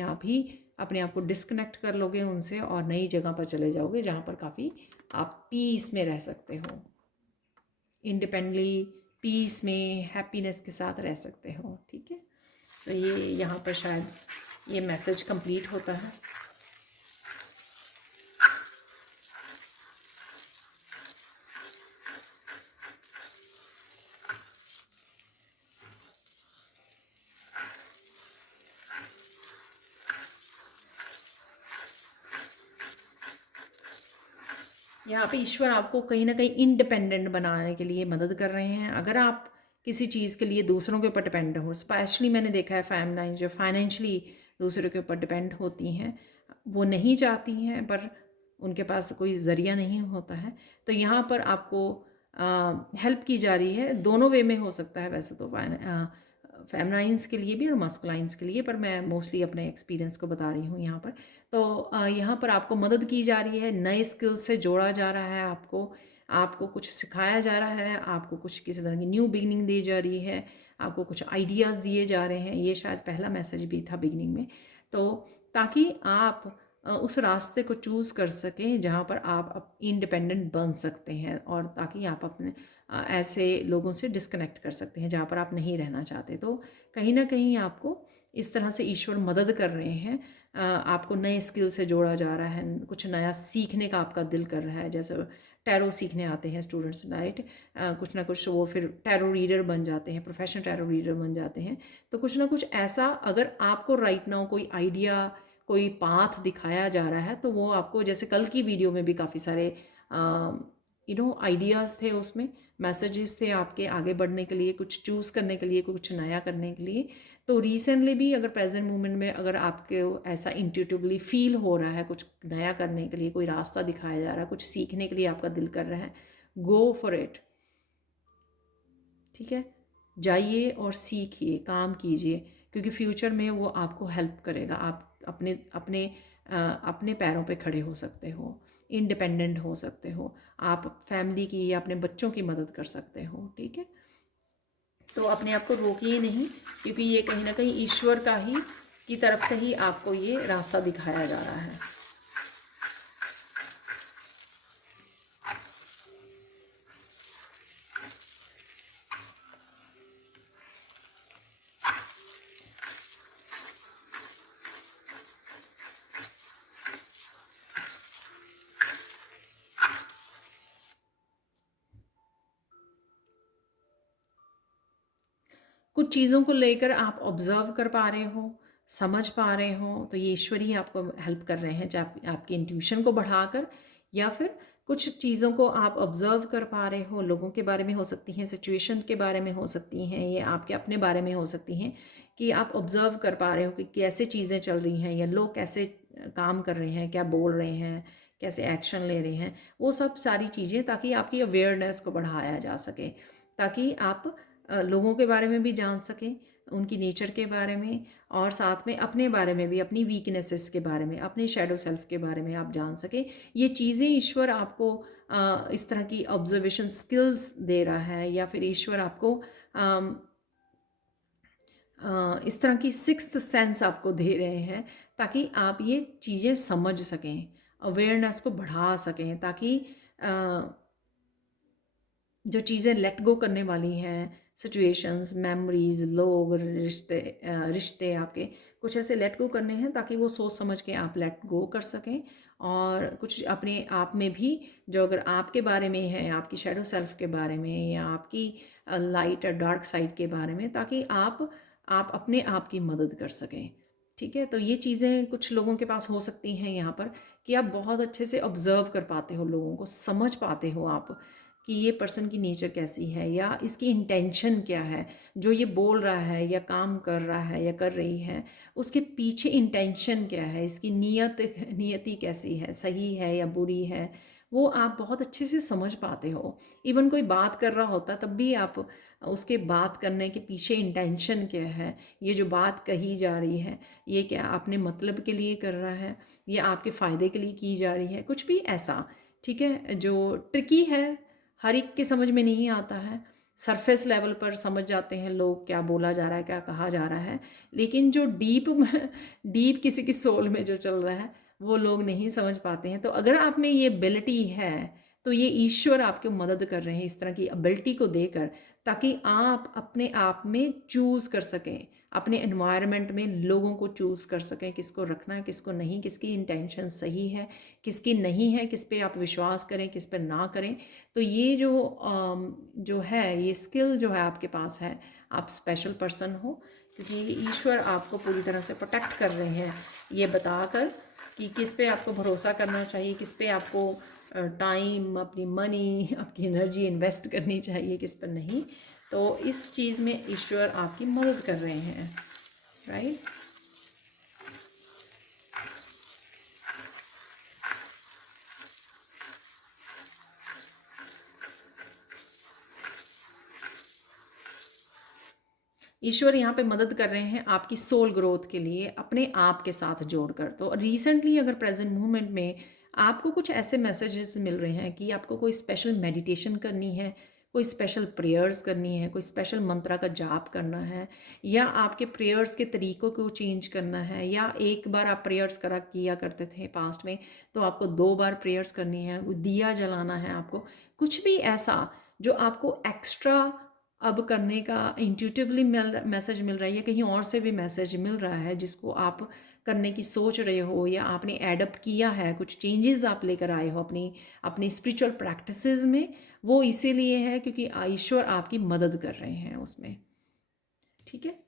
आप को डिस्कनेक्ट कर लोगे उनसे और नई जगह पर चले जाओगे, जहाँ पर काफ़ी आप पीस में रह सकते हो, इंडिपेंडेंटली पीस में हैप्पीनेस के साथ रह सकते हो, ठीक है। तो ये यहाँ पर शायद ये मैसेज कंप्लीट होता है। यहाँ पे ईश्वर आपको कहीं ना कहीं इंडिपेंडेंट बनाने के लिए मदद कर रहे हैं। अगर आप किसी चीज़ के लिए दूसरों के ऊपर डिपेंड हो, स्पेशली मैंने देखा है फैमिलीज जो फाइनेंशियली दूसरों के ऊपर डिपेंड होती हैं, वो नहीं चाहती हैं पर उनके पास कोई ज़रिया नहीं होता है, तो यहाँ पर आपको हेल्प की जा रही है। दोनों वे में हो सकता है वैसे तो, फेमनाइंस के लिए भी और मस्कुलाइंस के लिए, पर मैं मोस्टली अपने एक्सपीरियंस को बता रही हूँ यहाँ पर। तो यहाँ पर आपको मदद की जा रही है, नए स्किल्स से जोड़ा जा रहा है आपको, आपको कुछ सिखाया जा रहा है, आपको कुछ किसी तरह की न्यू बिगनिंग दी जा रही है, आपको कुछ आइडियाज़ दिए जा रहे हैं। ये शायद पहला मैसेज भी था बिगनिंग में, तो ताकि आप उस रास्ते को चूज़ कर सकें जहाँ पर आप इंडिपेंडेंट बन सकते हैं, और ताकि आप अपने ऐसे लोगों से डिस्कनेक्ट कर सकते हैं जहाँ पर आप नहीं रहना चाहते। तो कहीं ना कहीं आपको इस तरह से ईश्वर मदद कर रहे हैं। आपको नए स्किल से जोड़ा जा रहा है, कुछ नया सीखने का आपका दिल कर रहा है। जैसे टैरो सीखने आते हैं स्टूडेंट्स, राइट, कुछ ना कुछ वो फिर टैरो रीडर बन जाते हैं, प्रोफेशनल टैरो रीडर बन जाते हैं। तो कुछ ना कुछ ऐसा अगर आपको राइट नाउ कोई आइडिया, कोई पाथ दिखाया जा रहा है, तो वो आपको, जैसे कल की वीडियो में भी काफ़ी सारे आइडियाज़ थे, उसमें मैसेजेस थे आपके आगे बढ़ने के लिए, कुछ चूज़ करने के लिए, कुछ नया करने के लिए। तो रिसेंटली भी अगर प्रेजेंट मोमेंट में अगर आपके ऐसा इंट्यूटिवली फील हो रहा है, कुछ नया करने के लिए कोई रास्ता दिखाया जा रहा है, कुछ सीखने के लिए आपका दिल कर रहा है, गो फॉर इट। ठीक है, जाइए और सीखिए, काम कीजिए, क्योंकि फ्यूचर में वो आपको हेल्प करेगा। आप अपने अपने अपने पैरों पे खड़े हो सकते हो, इंडिपेंडेंट हो सकते हो, आप फैमिली की या अपने बच्चों की मदद कर सकते हो। ठीक है, तो अपने आप को रोकिए नहीं, क्योंकि ये कहीं ना कहीं ईश्वर का ही की तरफ से ही आपको ये रास्ता दिखाया जा रहा है। कुछ चीज़ों को लेकर आप ऑब्ज़र्व कर पा रहे हो, समझ पा रहे हो, तो ये ईश्वर ही आपको हेल्प कर रहे हैं, चाहे आपकी इंट्यूशन को बढ़ाकर, या फिर कुछ चीज़ों को आप ऑब्ज़र्व कर पा रहे हो। लोगों के बारे में हो सकती हैं, सिचुएशन के बारे में हो सकती हैं, ये आपके अपने बारे में हो सकती हैं, कि आप ऑब्ज़र्व कर पा रहे हो कि कैसे चीज़ें चल रही हैं, या लोग कैसे काम कर रहे हैं, क्या बोल रहे हैं, कैसे एक्शन ले रहे हैं, वो सब सारी चीज़ें, ताकि आपकी अवेयरनेस को बढ़ाया जा सके, ताकि आप लोगों के बारे में भी जान सकें, उनकी नेचर के बारे में, और साथ में अपने बारे में भी, अपनी वीकनेसेस के बारे में, अपने शैडो सेल्फ के बारे में आप जान सकें। ये चीज़ें ईश्वर आपको इस तरह की ऑब्जर्वेशन स्किल्स दे रहा है, या फिर ईश्वर आपको इस तरह की सिक्स्थ सेंस आपको दे रहे हैं, ताकि आप ये चीज़ें समझ सकें, अवेयरनेस को बढ़ा सकें, ताकि जो चीज़ें लेट गो करने वाली हैं, सिचुएशंस, मेमोरीज, लोग, रिश्ते आपके कुछ ऐसे लेट गो करने हैं, ताकि वो सोच समझ के आप लेट गो कर सकें। और कुछ अपने आप में भी जो अगर आपके बारे में है, आपकी शैडो सेल्फ के बारे में, या आपकी लाइट और डार्क साइड के बारे में, ताकि आप अपने आप की मदद कर सकें। ठीक है, तो ये चीज़ें कुछ लोगों के पास हो सकती हैं यहाँ पर, कि आप बहुत अच्छे से ऑब्ज़र्व कर पाते हो, लोगों को समझ पाते हो आप, कि ये पर्सन की नेचर कैसी है, या इसकी इंटेंशन क्या है, जो ये बोल रहा है या काम कर रहा है या कर रही है, उसके पीछे इंटेंशन क्या है, इसकी नियति कैसी है, सही है या बुरी है, वो आप बहुत अच्छे से समझ पाते हो। इवन कोई बात कर रहा होता तब भी आप उसके बात करने के पीछे इंटेंशन क्या है, ये जो बात कही जा रही है, ये क्या आपने मतलब के लिए कर रहा है, ये आपके फ़ायदे के लिए की जा रही है, कुछ भी ऐसा। ठीक है, जो ट्रिकी है, हर एक के समझ में नहीं आता है। सरफेस लेवल पर समझ जाते हैं लोग, क्या बोला जा रहा है, क्या कहा जा रहा है, लेकिन जो डीप डीप किसी की सोल में जो चल रहा है, वो लोग नहीं समझ पाते हैं। तो अगर आप में ये एबिलिटी है, तो ये ईश्वर आपकी मदद कर रहे हैं इस तरह की एबिलिटी को देकर, ताकि आप अपने आप में चूज़ कर सकें, अपने एनवायरनमेंट में लोगों को चूज़ कर सकें, किसको रखना है, किसको नहीं, किसकी इंटेंशन सही है, किसकी नहीं है, किस पे आप विश्वास करें, किस पे ना करें। तो ये जो है, ये स्किल जो है आपके पास है, आप स्पेशल पर्सन हो, क्योंकि ईश्वर आपको पूरी तरह से प्रोटेक्ट कर रहे हैं, ये बताकर कि किस पे आपको भरोसा करना चाहिए, किस पे आपको टाइम, अपनी मनी, आपकी एनर्जी इन्वेस्ट करनी चाहिए, किस पर नहीं। तो इस चीज़ में ईश्वर आपकी मदद कर रहे हैं, राइट। ईश्वर यहाँ पे मदद कर रहे हैं आपकी सोल ग्रोथ के लिए, अपने आप के साथ जोड़कर। तो रिसेंटली अगर प्रेजेंट मूवमेंट में आपको कुछ ऐसे मैसेजेस मिल रहे हैं कि आपको कोई स्पेशल मेडिटेशन करनी है, कोई स्पेशल प्रेयर्स करनी है, कोई स्पेशल मंत्रा का जाप करना है, या आपके प्रेयर्स के तरीक़ों को चेंज करना है, या एक बार आप प्रेयर्स करा किया करते थे पास्ट में तो आपको 2 बार प्रेयर्स करनी है, दिया जलाना है आपको, कुछ भी ऐसा जो आपको एक्स्ट्रा अब करने का इंट्यूटिवली मैसेज मिल रहा है, या कहीं और से भी मैसेज मिल रहा है जिसको आप करने की सोच रहे हो, या आपने एडप्ट किया है, कुछ चेंजेस आप लेकर आए हो अपनी अपनी स्पिरिचुअल प्रैक्टिसेस में, वो इसीलिए है क्योंकि ईश्वर आपकी मदद कर रहे हैं उसमें, ठीक है।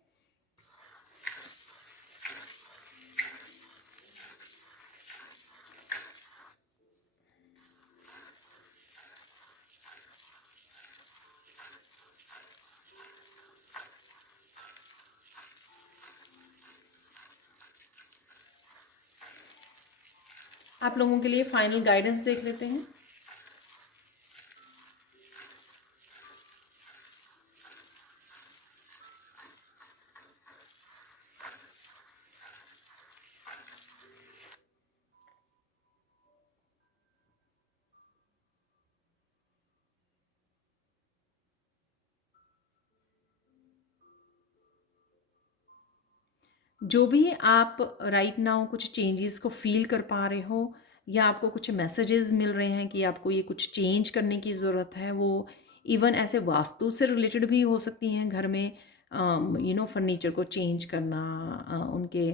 आप लोगों के लिए फाइनल गाइडेंस देख लेते हैं। जो भी आप राइट नाउ कुछ चेंजेस को फील कर पा रहे हो, या आपको कुछ मैसेजेस मिल रहे हैं कि आपको ये कुछ चेंज करने की ज़रूरत है, वो इवन ऐसे वास्तु से रिलेटेड भी हो सकती हैं, घर में फर्नीचर को चेंज करना, उनके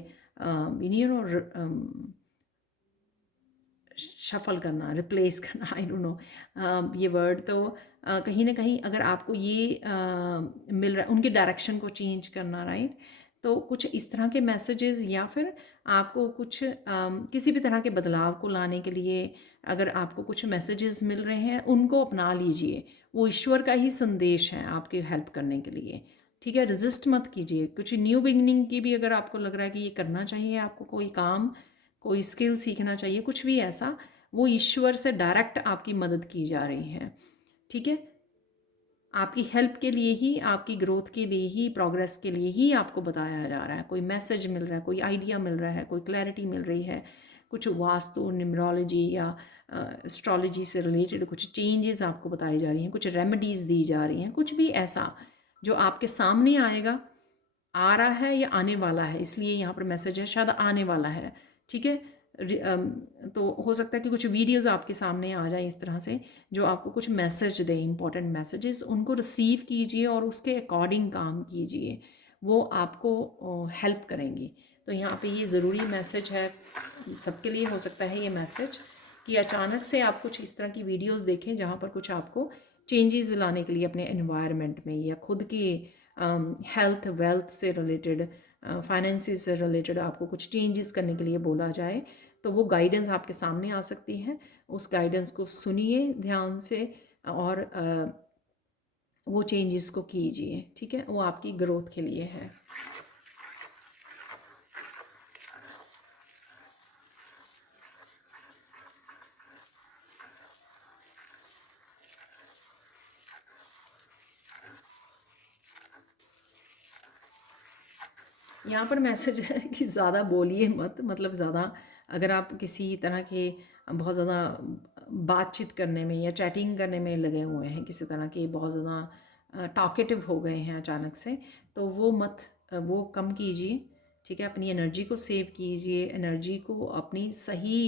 शफल करना, रिप्लेस करना, आई डोंट नो ये वर्ड। तो कहीं ना कहीं अगर आपको ये मिल रहा है, उनके डायरेक्शन को चेंज करना, राइट। तो कुछ इस तरह के मैसेजेस, या फिर आपको कुछ किसी भी तरह के बदलाव को लाने के लिए अगर आपको कुछ मैसेजेस मिल रहे हैं, उनको अपना लीजिए। वो ईश्वर का ही संदेश है आपकी हेल्प करने के लिए, ठीक है। रजिस्ट मत कीजिए। कुछ न्यू बिगनिंग की भी अगर आपको लग रहा है कि ये करना चाहिए, आपको कोई काम, कोई स्किल सीखना चाहिए, कुछ भी ऐसा, वो ईश्वर से डायरेक्ट आपकी मदद की जा रही है, ठीक है। आपकी हेल्प के लिए ही, आपकी ग्रोथ के लिए ही, प्रोग्रेस के लिए ही आपको बताया जा रहा है। कोई मैसेज मिल रहा है, कोई आइडिया मिल रहा है, कोई क्लैरिटी मिल रही है, कुछ वास्तु, न्यूमरोलॉजी या एस्ट्रोलॉजी से रिलेटेड कुछ चेंजेस आपको बताई जा रही हैं, कुछ रेमेडीज़ दी जा रही हैं, कुछ भी ऐसा जो आपके सामने आएगा, आ रहा है या आने वाला है, इसलिए यहाँ पर मैसेज है शायद आने वाला है, ठीक है। तो हो सकता है कि कुछ वीडियोस आपके सामने आ जाए इस तरह से जो आपको कुछ मैसेज दें, इंपॉर्टेंट मैसेजेस, उनको रिसीव कीजिए और उसके अकॉर्डिंग काम कीजिए, वो आपको हेल्प करेंगी। तो यहाँ पे ये ज़रूरी मैसेज है, सबके लिए हो सकता है ये मैसेज, कि अचानक से आप कुछ इस तरह की वीडियोस देखें जहाँ पर कुछ आपको चेंजेस लाने के लिए अपने एनवायरनमेंट में, या खुद की हेल्थ वेल्थ से रिलेटेड, फाइनेंसिस से रिलेटेड आपको कुछ चेंजेस करने के लिए बोला जाए, तो वो गाइडेंस आपके सामने आ सकती है। उस गाइडेंस को सुनिए ध्यान से, और वो चेंजेस को कीजिए, ठीक है। वो आपकी ग्रोथ के लिए है। यहाँ पर मैसेज है कि ज़्यादा बोलिए मत, मतलब ज़्यादा अगर आप किसी तरह के बहुत ज़्यादा बातचीत करने में या चैटिंग करने में लगे हुए हैं, किसी तरह के बहुत ज़्यादा टॉकेटिव हो गए हैं अचानक से, तो वो मत, वो कम कीजिए, ठीक है। अपनी एनर्जी को सेव कीजिए, एनर्जी को अपनी सही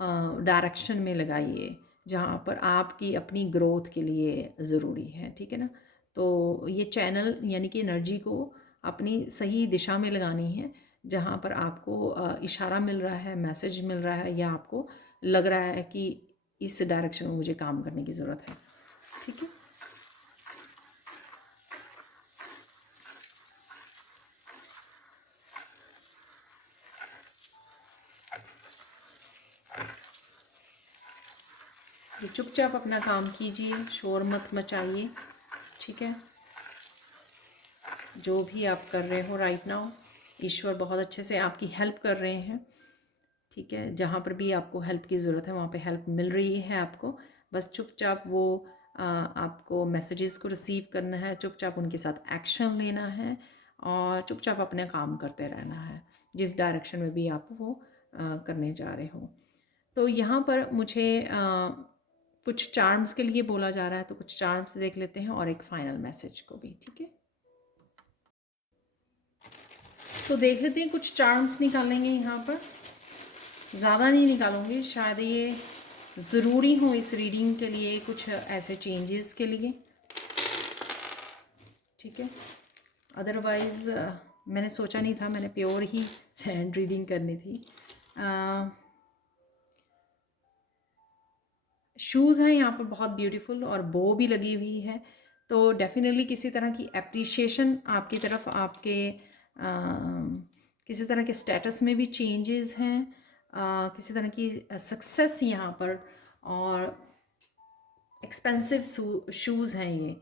डायरेक्शन में लगाइए जहाँ पर आपकी अपनी ग्रोथ के लिए ज़रूरी है, ठीक है ना। तो ये चैनल यानी कि एनर्जी को अपनी सही दिशा में लगानी है, जहाँ पर आपको इशारा मिल रहा है, मैसेज मिल रहा है, या आपको लग रहा है कि इस डायरेक्शन में मुझे काम करने की ज़रूरत है, ठीक है। ये चुपचाप अपना काम कीजिए, शोर मत मचाइए, ठीक है। जो भी आप कर रहे हो राइट नाउ, ईश्वर बहुत अच्छे से आपकी हेल्प कर रहे हैं, ठीक है। जहाँ पर भी आपको हेल्प की ज़रूरत है वहाँ पे हेल्प मिल रही है आपको। बस चुपचाप वो आपको मैसेजेस को रिसीव करना है, चुपचाप उनके साथ एक्शन लेना है और चुपचाप अपना काम करते रहना है, जिस डायरेक्शन में भी आप वो करने जा रहे हो। तो यहाँ पर मुझे कुछ चार्म्स के लिए बोला जा रहा है, तो कुछ चार्म्स देख लेते हैं और एक फाइनल मैसेज को भी, ठीक है। तो देख लेते हैं, कुछ चार्म्स निकालेंगे यहाँ पर, ज़्यादा नहीं निकालूंगी, शायद ये ज़रूरी हो इस रीडिंग के लिए, कुछ ऐसे चेंजेस के लिए, ठीक है। अदरवाइज़ मैंने सोचा नहीं था, मैंने प्योर ही हैंड रीडिंग करनी थी। शूज़ हैं यहाँ पर बहुत ब्यूटीफुल और बो भी लगी हुई है, तो डेफिनेटली किसी तरह की एप्रिशिएशन आपकी तरफ, आपके किसी तरह के स्टेटस में भी चेंजेस हैं, किसी तरह की सक्सेस यहाँ पर, और एक्सपेंसिव शूज़ हैं ये,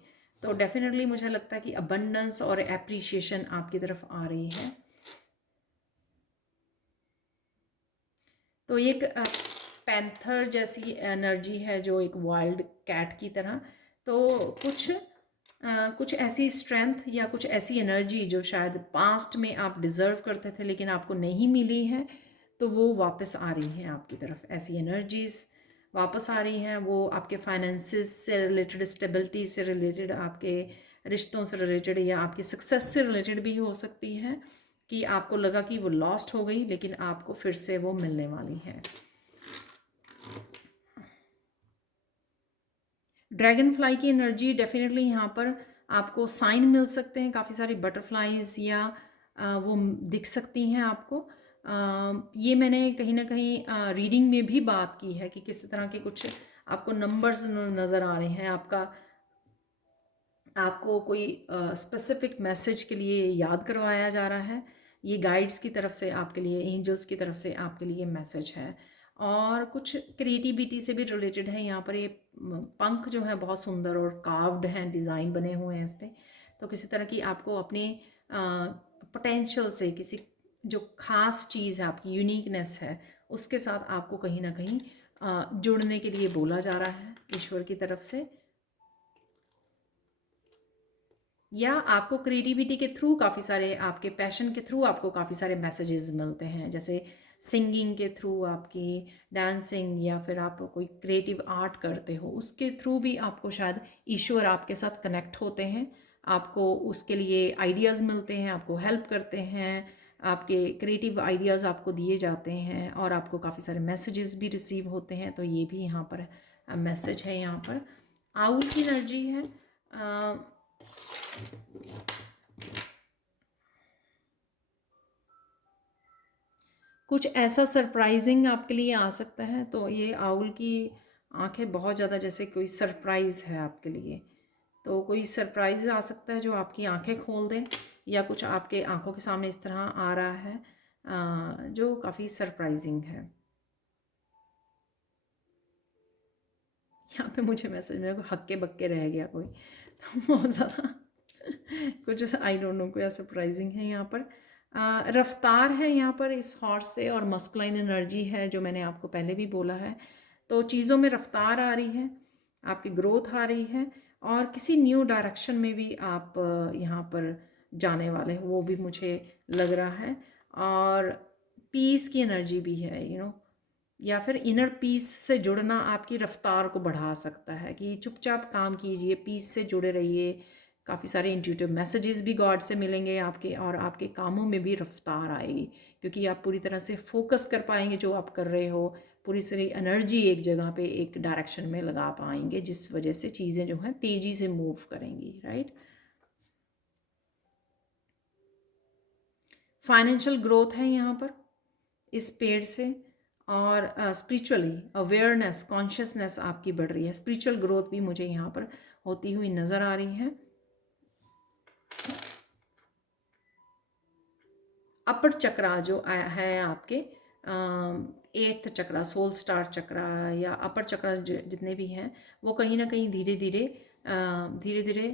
तो डेफिनेटली मुझे लगता है कि अबंडेंस और एप्रिशिएशन आपकी तरफ आ रही है। तो एक पैंथर जैसी एनर्जी है, जो एक वाइल्ड कैट की तरह, तो कुछ ऐसी स्ट्रेंथ या कुछ ऐसी एनर्जी जो शायद पास्ट में आप डिज़र्व करते थे लेकिन आपको नहीं मिली है, तो वो वापस आ रही हैं आपकी तरफ। ऐसी एनर्जीज़ वापस आ रही हैं, वो आपके फाइनेंसिस से रिलेटेड, स्टेबिलिटी से रिलेटेड, आपके रिश्तों से रिलेटेड, या आपकी सक्सेस से रिलेटेड भी हो सकती है, कि आपको लगा कि वो लॉस्ट हो गई लेकिन आपको फिर से वो मिलने वाली है। ड्रैगन फ्लाई की एनर्जी डेफिनेटली यहाँ पर आपको साइन मिल सकते हैं, काफ़ी सारी बटरफ्लाइज या वो दिख सकती हैं आपको। ये मैंने कहीं ना कहीं रीडिंग में भी बात की है कि किस तरह के कुछ आपको नंबर्स नज़र आ रहे हैं, आपको कोई स्पेसिफिक मैसेज के लिए याद करवाया जा रहा है। ये गाइड्स की तरफ से आपके लिए, एंजल्स की तरफ से आपके लिए मैसेज है। और कुछ क्रिएटिविटी से भी रिलेटेड है यहाँ पर। ये पंख जो है बहुत सुंदर और कार्व्ड हैं, डिज़ाइन बने हुए हैं इस पर। तो किसी तरह की आपको अपने पोटेंशियल से, किसी जो ख़ास चीज़ है, आपकी यूनिकनेस है, उसके साथ आपको कहीं ना कहीं जुड़ने के लिए बोला जा रहा है ईश्वर की तरफ से। या आपको क्रिएटिविटी के थ्रू काफ़ी सारे, आपके पैशन के थ्रू आपको काफ़ी सारे मैसेजेस मिलते हैं, जैसे सिंगिंग के थ्रू, आपकी डांसिंग, या फिर आप कोई क्रिएटिव आर्ट करते हो, उसके थ्रू भी आपको शायद ईश्वर आपके साथ कनेक्ट होते हैं, आपको उसके लिए आइडियाज़ मिलते हैं, आपको हेल्प करते हैं, आपके क्रिएटिव आइडियाज़ आपको दिए जाते हैं और आपको काफ़ी सारे मैसेजेस भी रिसीव होते हैं। तो ये भी यहाँ पर मैसेज है। यहाँ पर आउल की एनर्जी है। कुछ ऐसा सरप्राइजिंग आपके लिए आ सकता है। तो ये आउल की आंखें बहुत ज़्यादा जैसे कोई सरप्राइज़ है आपके लिए, तो कोई सरप्राइज़ आ सकता है जो आपकी आंखें खोल दे, या कुछ आपके आंखों के सामने इस तरह आ रहा है जो काफ़ी सरप्राइजिंग है। यहाँ पे मुझे मैसेज, मेरे को हक्के बक्के रह गया कोई, तो बहुत ज़्यादा कुछ आई डोंट नो, कोई सरप्राइजिंग है यहाँ पर। रफ्तार है यहाँ पर इस हॉर्स से, और मस्कुलाइन एनर्जी है जो मैंने आपको पहले भी बोला है। तो चीज़ों में रफ्तार आ रही है, आपकी ग्रोथ आ रही है, और किसी न्यू डायरेक्शन में भी आप यहाँ पर जाने वाले हो, वो भी मुझे लग रहा है। और पीस की एनर्जी भी है, या फिर इनर पीस से जुड़ना आपकी रफ्तार को बढ़ा सकता है, कि चुपचाप काम कीजिए, पीस से जुड़े रहिए। काफ़ी सारे इंट्यूटिव मैसेजेस भी गॉड से मिलेंगे आपके, और आपके कामों में भी रफ्तार आएगी, क्योंकि आप पूरी तरह से फोकस कर पाएंगे जो आप कर रहे हो, पूरी सारी एनर्जी एक जगह पे, एक डायरेक्शन में लगा पाएंगे, जिस वजह से चीज़ें जो हैं तेज़ी से मूव करेंगी, राइट। फाइनेंशियल ग्रोथ है यहाँ पर इस पेड़ से, और स्पिरिचुअली अवेयरनेस, कॉन्शियसनेस आपकी बढ़ रही है। स्पिरिचुअल ग्रोथ भी मुझे यहाँ पर होती हुई नज़र आ रही है। अपर चक्रा जो है आपके एट्थ चक्रा, सोल स्टार चक्रा या अपर चक्रा जितने भी हैं वो कहीं ना कहीं धीरे धीरे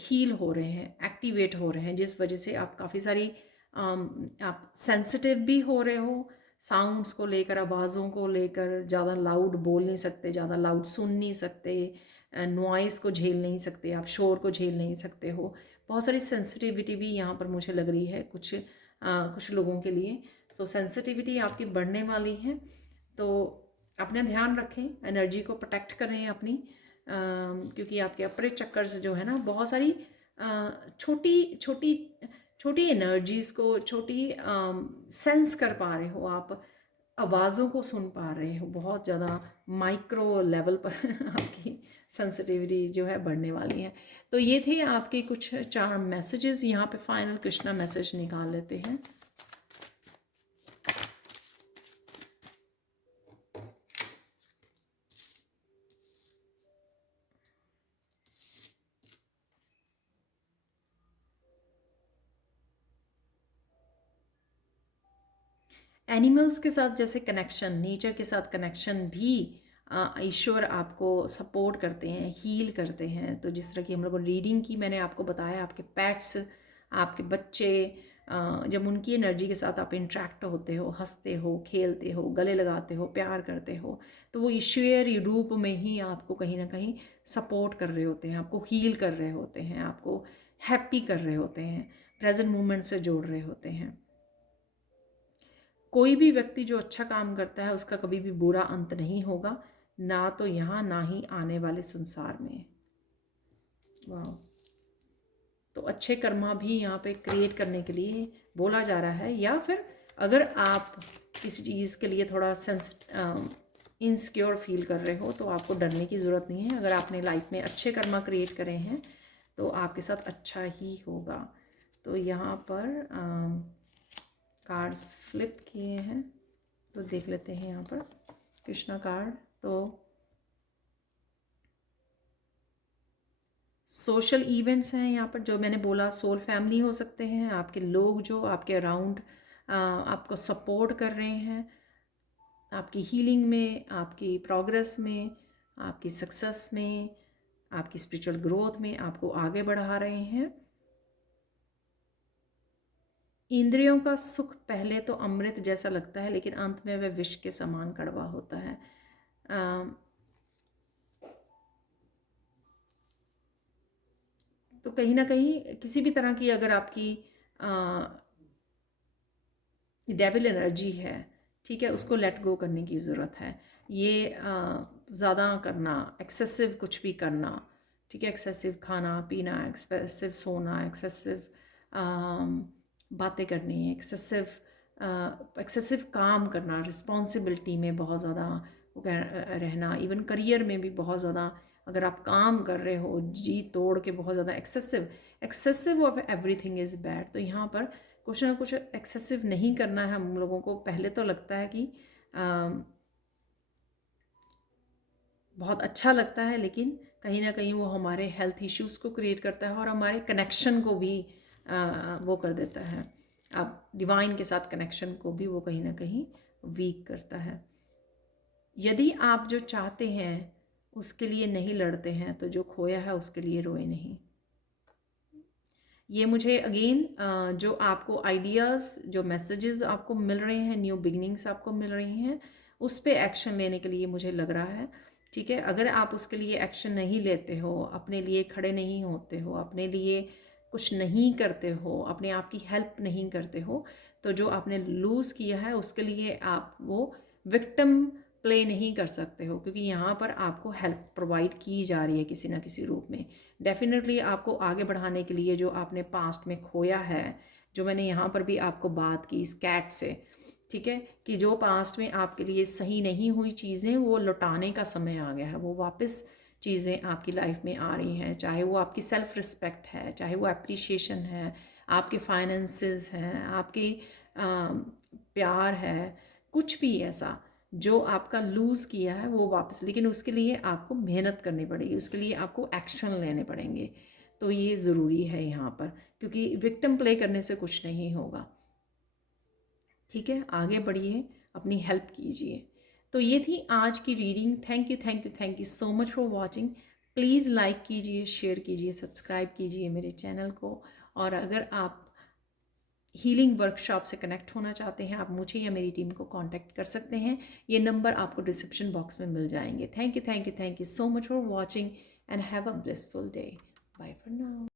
हील हो रहे हैं, एक्टिवेट हो रहे हैं, जिस वजह से आप काफ़ी सारी आप सेंसिटिव भी हो रहे हो साउंड्स को लेकर, आवाज़ों को लेकर। ज़्यादा लाउड बोल नहीं सकते, ज़्यादा लाउड सुन नहीं सकते, नॉइज़ को झेल नहीं सकते, आप शोर को झेल नहीं सकते हो। बहुत सारी सेंसिटिविटी भी यहाँ पर मुझे लग रही है कुछ लोगों के लिए। तो सेंसिटिविटी आपकी बढ़ने वाली है, तो अपना ध्यान रखें, एनर्जी को प्रोटेक्ट करें अपनी, क्योंकि आपके अपरे चक्कर से जो है ना बहुत सारी छोटी छोटी छोटी एनर्जीज़ को, छोटी सेंस कर पा रहे हो आप, आवाज़ों को सुन पा रहे हो, बहुत ज़्यादा माइक्रो लेवल पर आपकी सेंसिटिविटी जो है बढ़ने वाली है। तो ये थे आपके कुछ 4 मैसेजेस। यहाँ पे फाइनल कृष्णा मैसेज निकाल लेते हैं। एनिमल्स के साथ जैसे कनेक्शन, नेचर के साथ कनेक्शन भी ईश्वर आपको सपोर्ट करते हैं, हील करते हैं। तो जिस तरह की हम लोगों ने रीडिंग की, मैंने आपको बताया, आपके पेट्स, आपके बच्चे, जब उनकी एनर्जी के साथ आप इंट्रैक्ट होते हो, हंसते हो, खेलते हो, गले लगाते हो, प्यार करते हो, तो वो ईश्वरीय रूप में ही आपको कहीं ना कहीं सपोर्ट कर रहे होते हैं, आपको हील कर रहे होते हैं, आपको हैप्पी कर रहे होते हैं, प्रेजेंट मोमेंट से जोड़ रहे होते हैं। कोई भी व्यक्ति जो अच्छा काम करता है उसका कभी भी बुरा अंत नहीं होगा, ना तो यहाँ ना ही आने वाले संसार में। वाह। तो अच्छे कर्मा भी यहाँ पे क्रिएट करने के लिए बोला जा रहा है। या फिर अगर आप किसी चीज़ के लिए थोड़ा इनसिक्योर फील कर रहे हो तो आपको डरने की ज़रूरत नहीं है। अगर आपने लाइफ में अच्छे कर्मा क्रिएट करे हैं तो आपके साथ अच्छा ही होगा। तो यहाँ पर कार्ड्स फ्लिप किए हैं, तो देख लेते हैं यहाँ पर कृष्णा कार्ड। तो सोशल इवेंट्स हैं यहाँ पर, जो मैंने बोला, सोल फैमिली हो सकते हैं, आपके लोग जो आपके अराउंड आपको सपोर्ट कर रहे हैं, आपकी हीलिंग में, आपकी प्रोग्रेस में, आपकी सक्सेस में, आपकी स्पिरिचुअल ग्रोथ में आपको आगे बढ़ा रहे हैं। इंद्रियों का सुख पहले तो अमृत जैसा लगता है, लेकिन अंत में वह विष के समान कड़वा होता है। तो कहीं ना कहीं किसी भी तरह की अगर आपकी डेविल एनर्जी है, ठीक है, उसको लेट गो करने की ज़रूरत है। ये ज़्यादा करना, एक्सेसिव कुछ भी करना, ठीक है, एक्सेसिव खाना पीना, एक्सेसिव सोना, एक्सेसिव बातें करनी, एक्सेसिव काम करना, रिस्पॉन्सिबिलिटी में बहुत ज़्यादा रहना, इवन करियर में भी बहुत ज़्यादा अगर आप काम कर रहे हो जी तोड़ के, बहुत ज़्यादा excessive of everything is bad. तो यहाँ पर कुछ ना कुछ एक्सेसिव नहीं करना है हम लोगों को। पहले तो लगता है कि बहुत अच्छा लगता है, लेकिन कहीं ना कहीं वो हमारे हेल्थ इश्यूज़ को क्रिएट करता है और हमारे कनेक्शन को भी वो कर देता है। अब डिवाइन के साथ कनेक्शन को भी वो कहीं ना कहीं वीक करता है। यदि आप जो चाहते हैं उसके लिए नहीं लड़ते हैं तो जो खोया है उसके लिए रोए नहीं। ये मुझे अगेन जो आपको आइडियाज़, जो मैसेजेस आपको मिल रहे हैं, न्यू बिगिनिंग्स आपको मिल रही हैं, उस पर एक्शन लेने के लिए मुझे लग रहा है। ठीक है, अगर आप उसके लिए एक्शन नहीं लेते हो, अपने लिए खड़े नहीं होते हो, अपने लिए कुछ नहीं करते हो, अपने आप की हेल्प नहीं करते हो, तो जो आपने लूज़ किया है उसके लिए आप वो विक्टिम प्ले नहीं कर सकते हो, क्योंकि यहाँ पर आपको हेल्प प्रोवाइड की जा रही है किसी ना किसी रूप में। डेफिनेटली आपको आगे बढ़ाने के लिए जो आपने पास्ट में खोया है, जो मैंने यहाँ पर भी आपको बात की इस कैट से, ठीक है, कि जो पास्ट में आपके लिए सही नहीं हुई चीज़ें वो लौटाने का समय आ गया है, वो वापस चीज़ें आपकी लाइफ में आ रही हैं। चाहे वो आपकी सेल्फ रिस्पेक्ट है, चाहे वो अप्रिशिएशन है, आपके फाइनेंसेस हैं, आपकी प्यार है, कुछ भी ऐसा जो आपका लूज़ किया है वो वापस, लेकिन उसके लिए आपको मेहनत करनी पड़ेगी, उसके लिए आपको एक्शन लेने पड़ेंगे। तो ये ज़रूरी है यहाँ पर, क्योंकि विक्टिम प्ले करने से कुछ नहीं होगा। ठीक है, आगे बढ़िए, अपनी हेल्प कीजिए। तो ये थी आज की reading. Thank you so much for watching. Please like कीजिए, शेयर कीजिए, सब्सक्राइब कीजिए मेरे चैनल को। और अगर आप हीलिंग वर्कशॉप से कनेक्ट होना चाहते हैं, आप मुझे या मेरी टीम को कांटेक्ट कर सकते हैं। ये नंबर आपको डिस्क्रिप्शन बॉक्स में मिल जाएंगे। Thank you so much for watching and have a blissful day. Bye for now.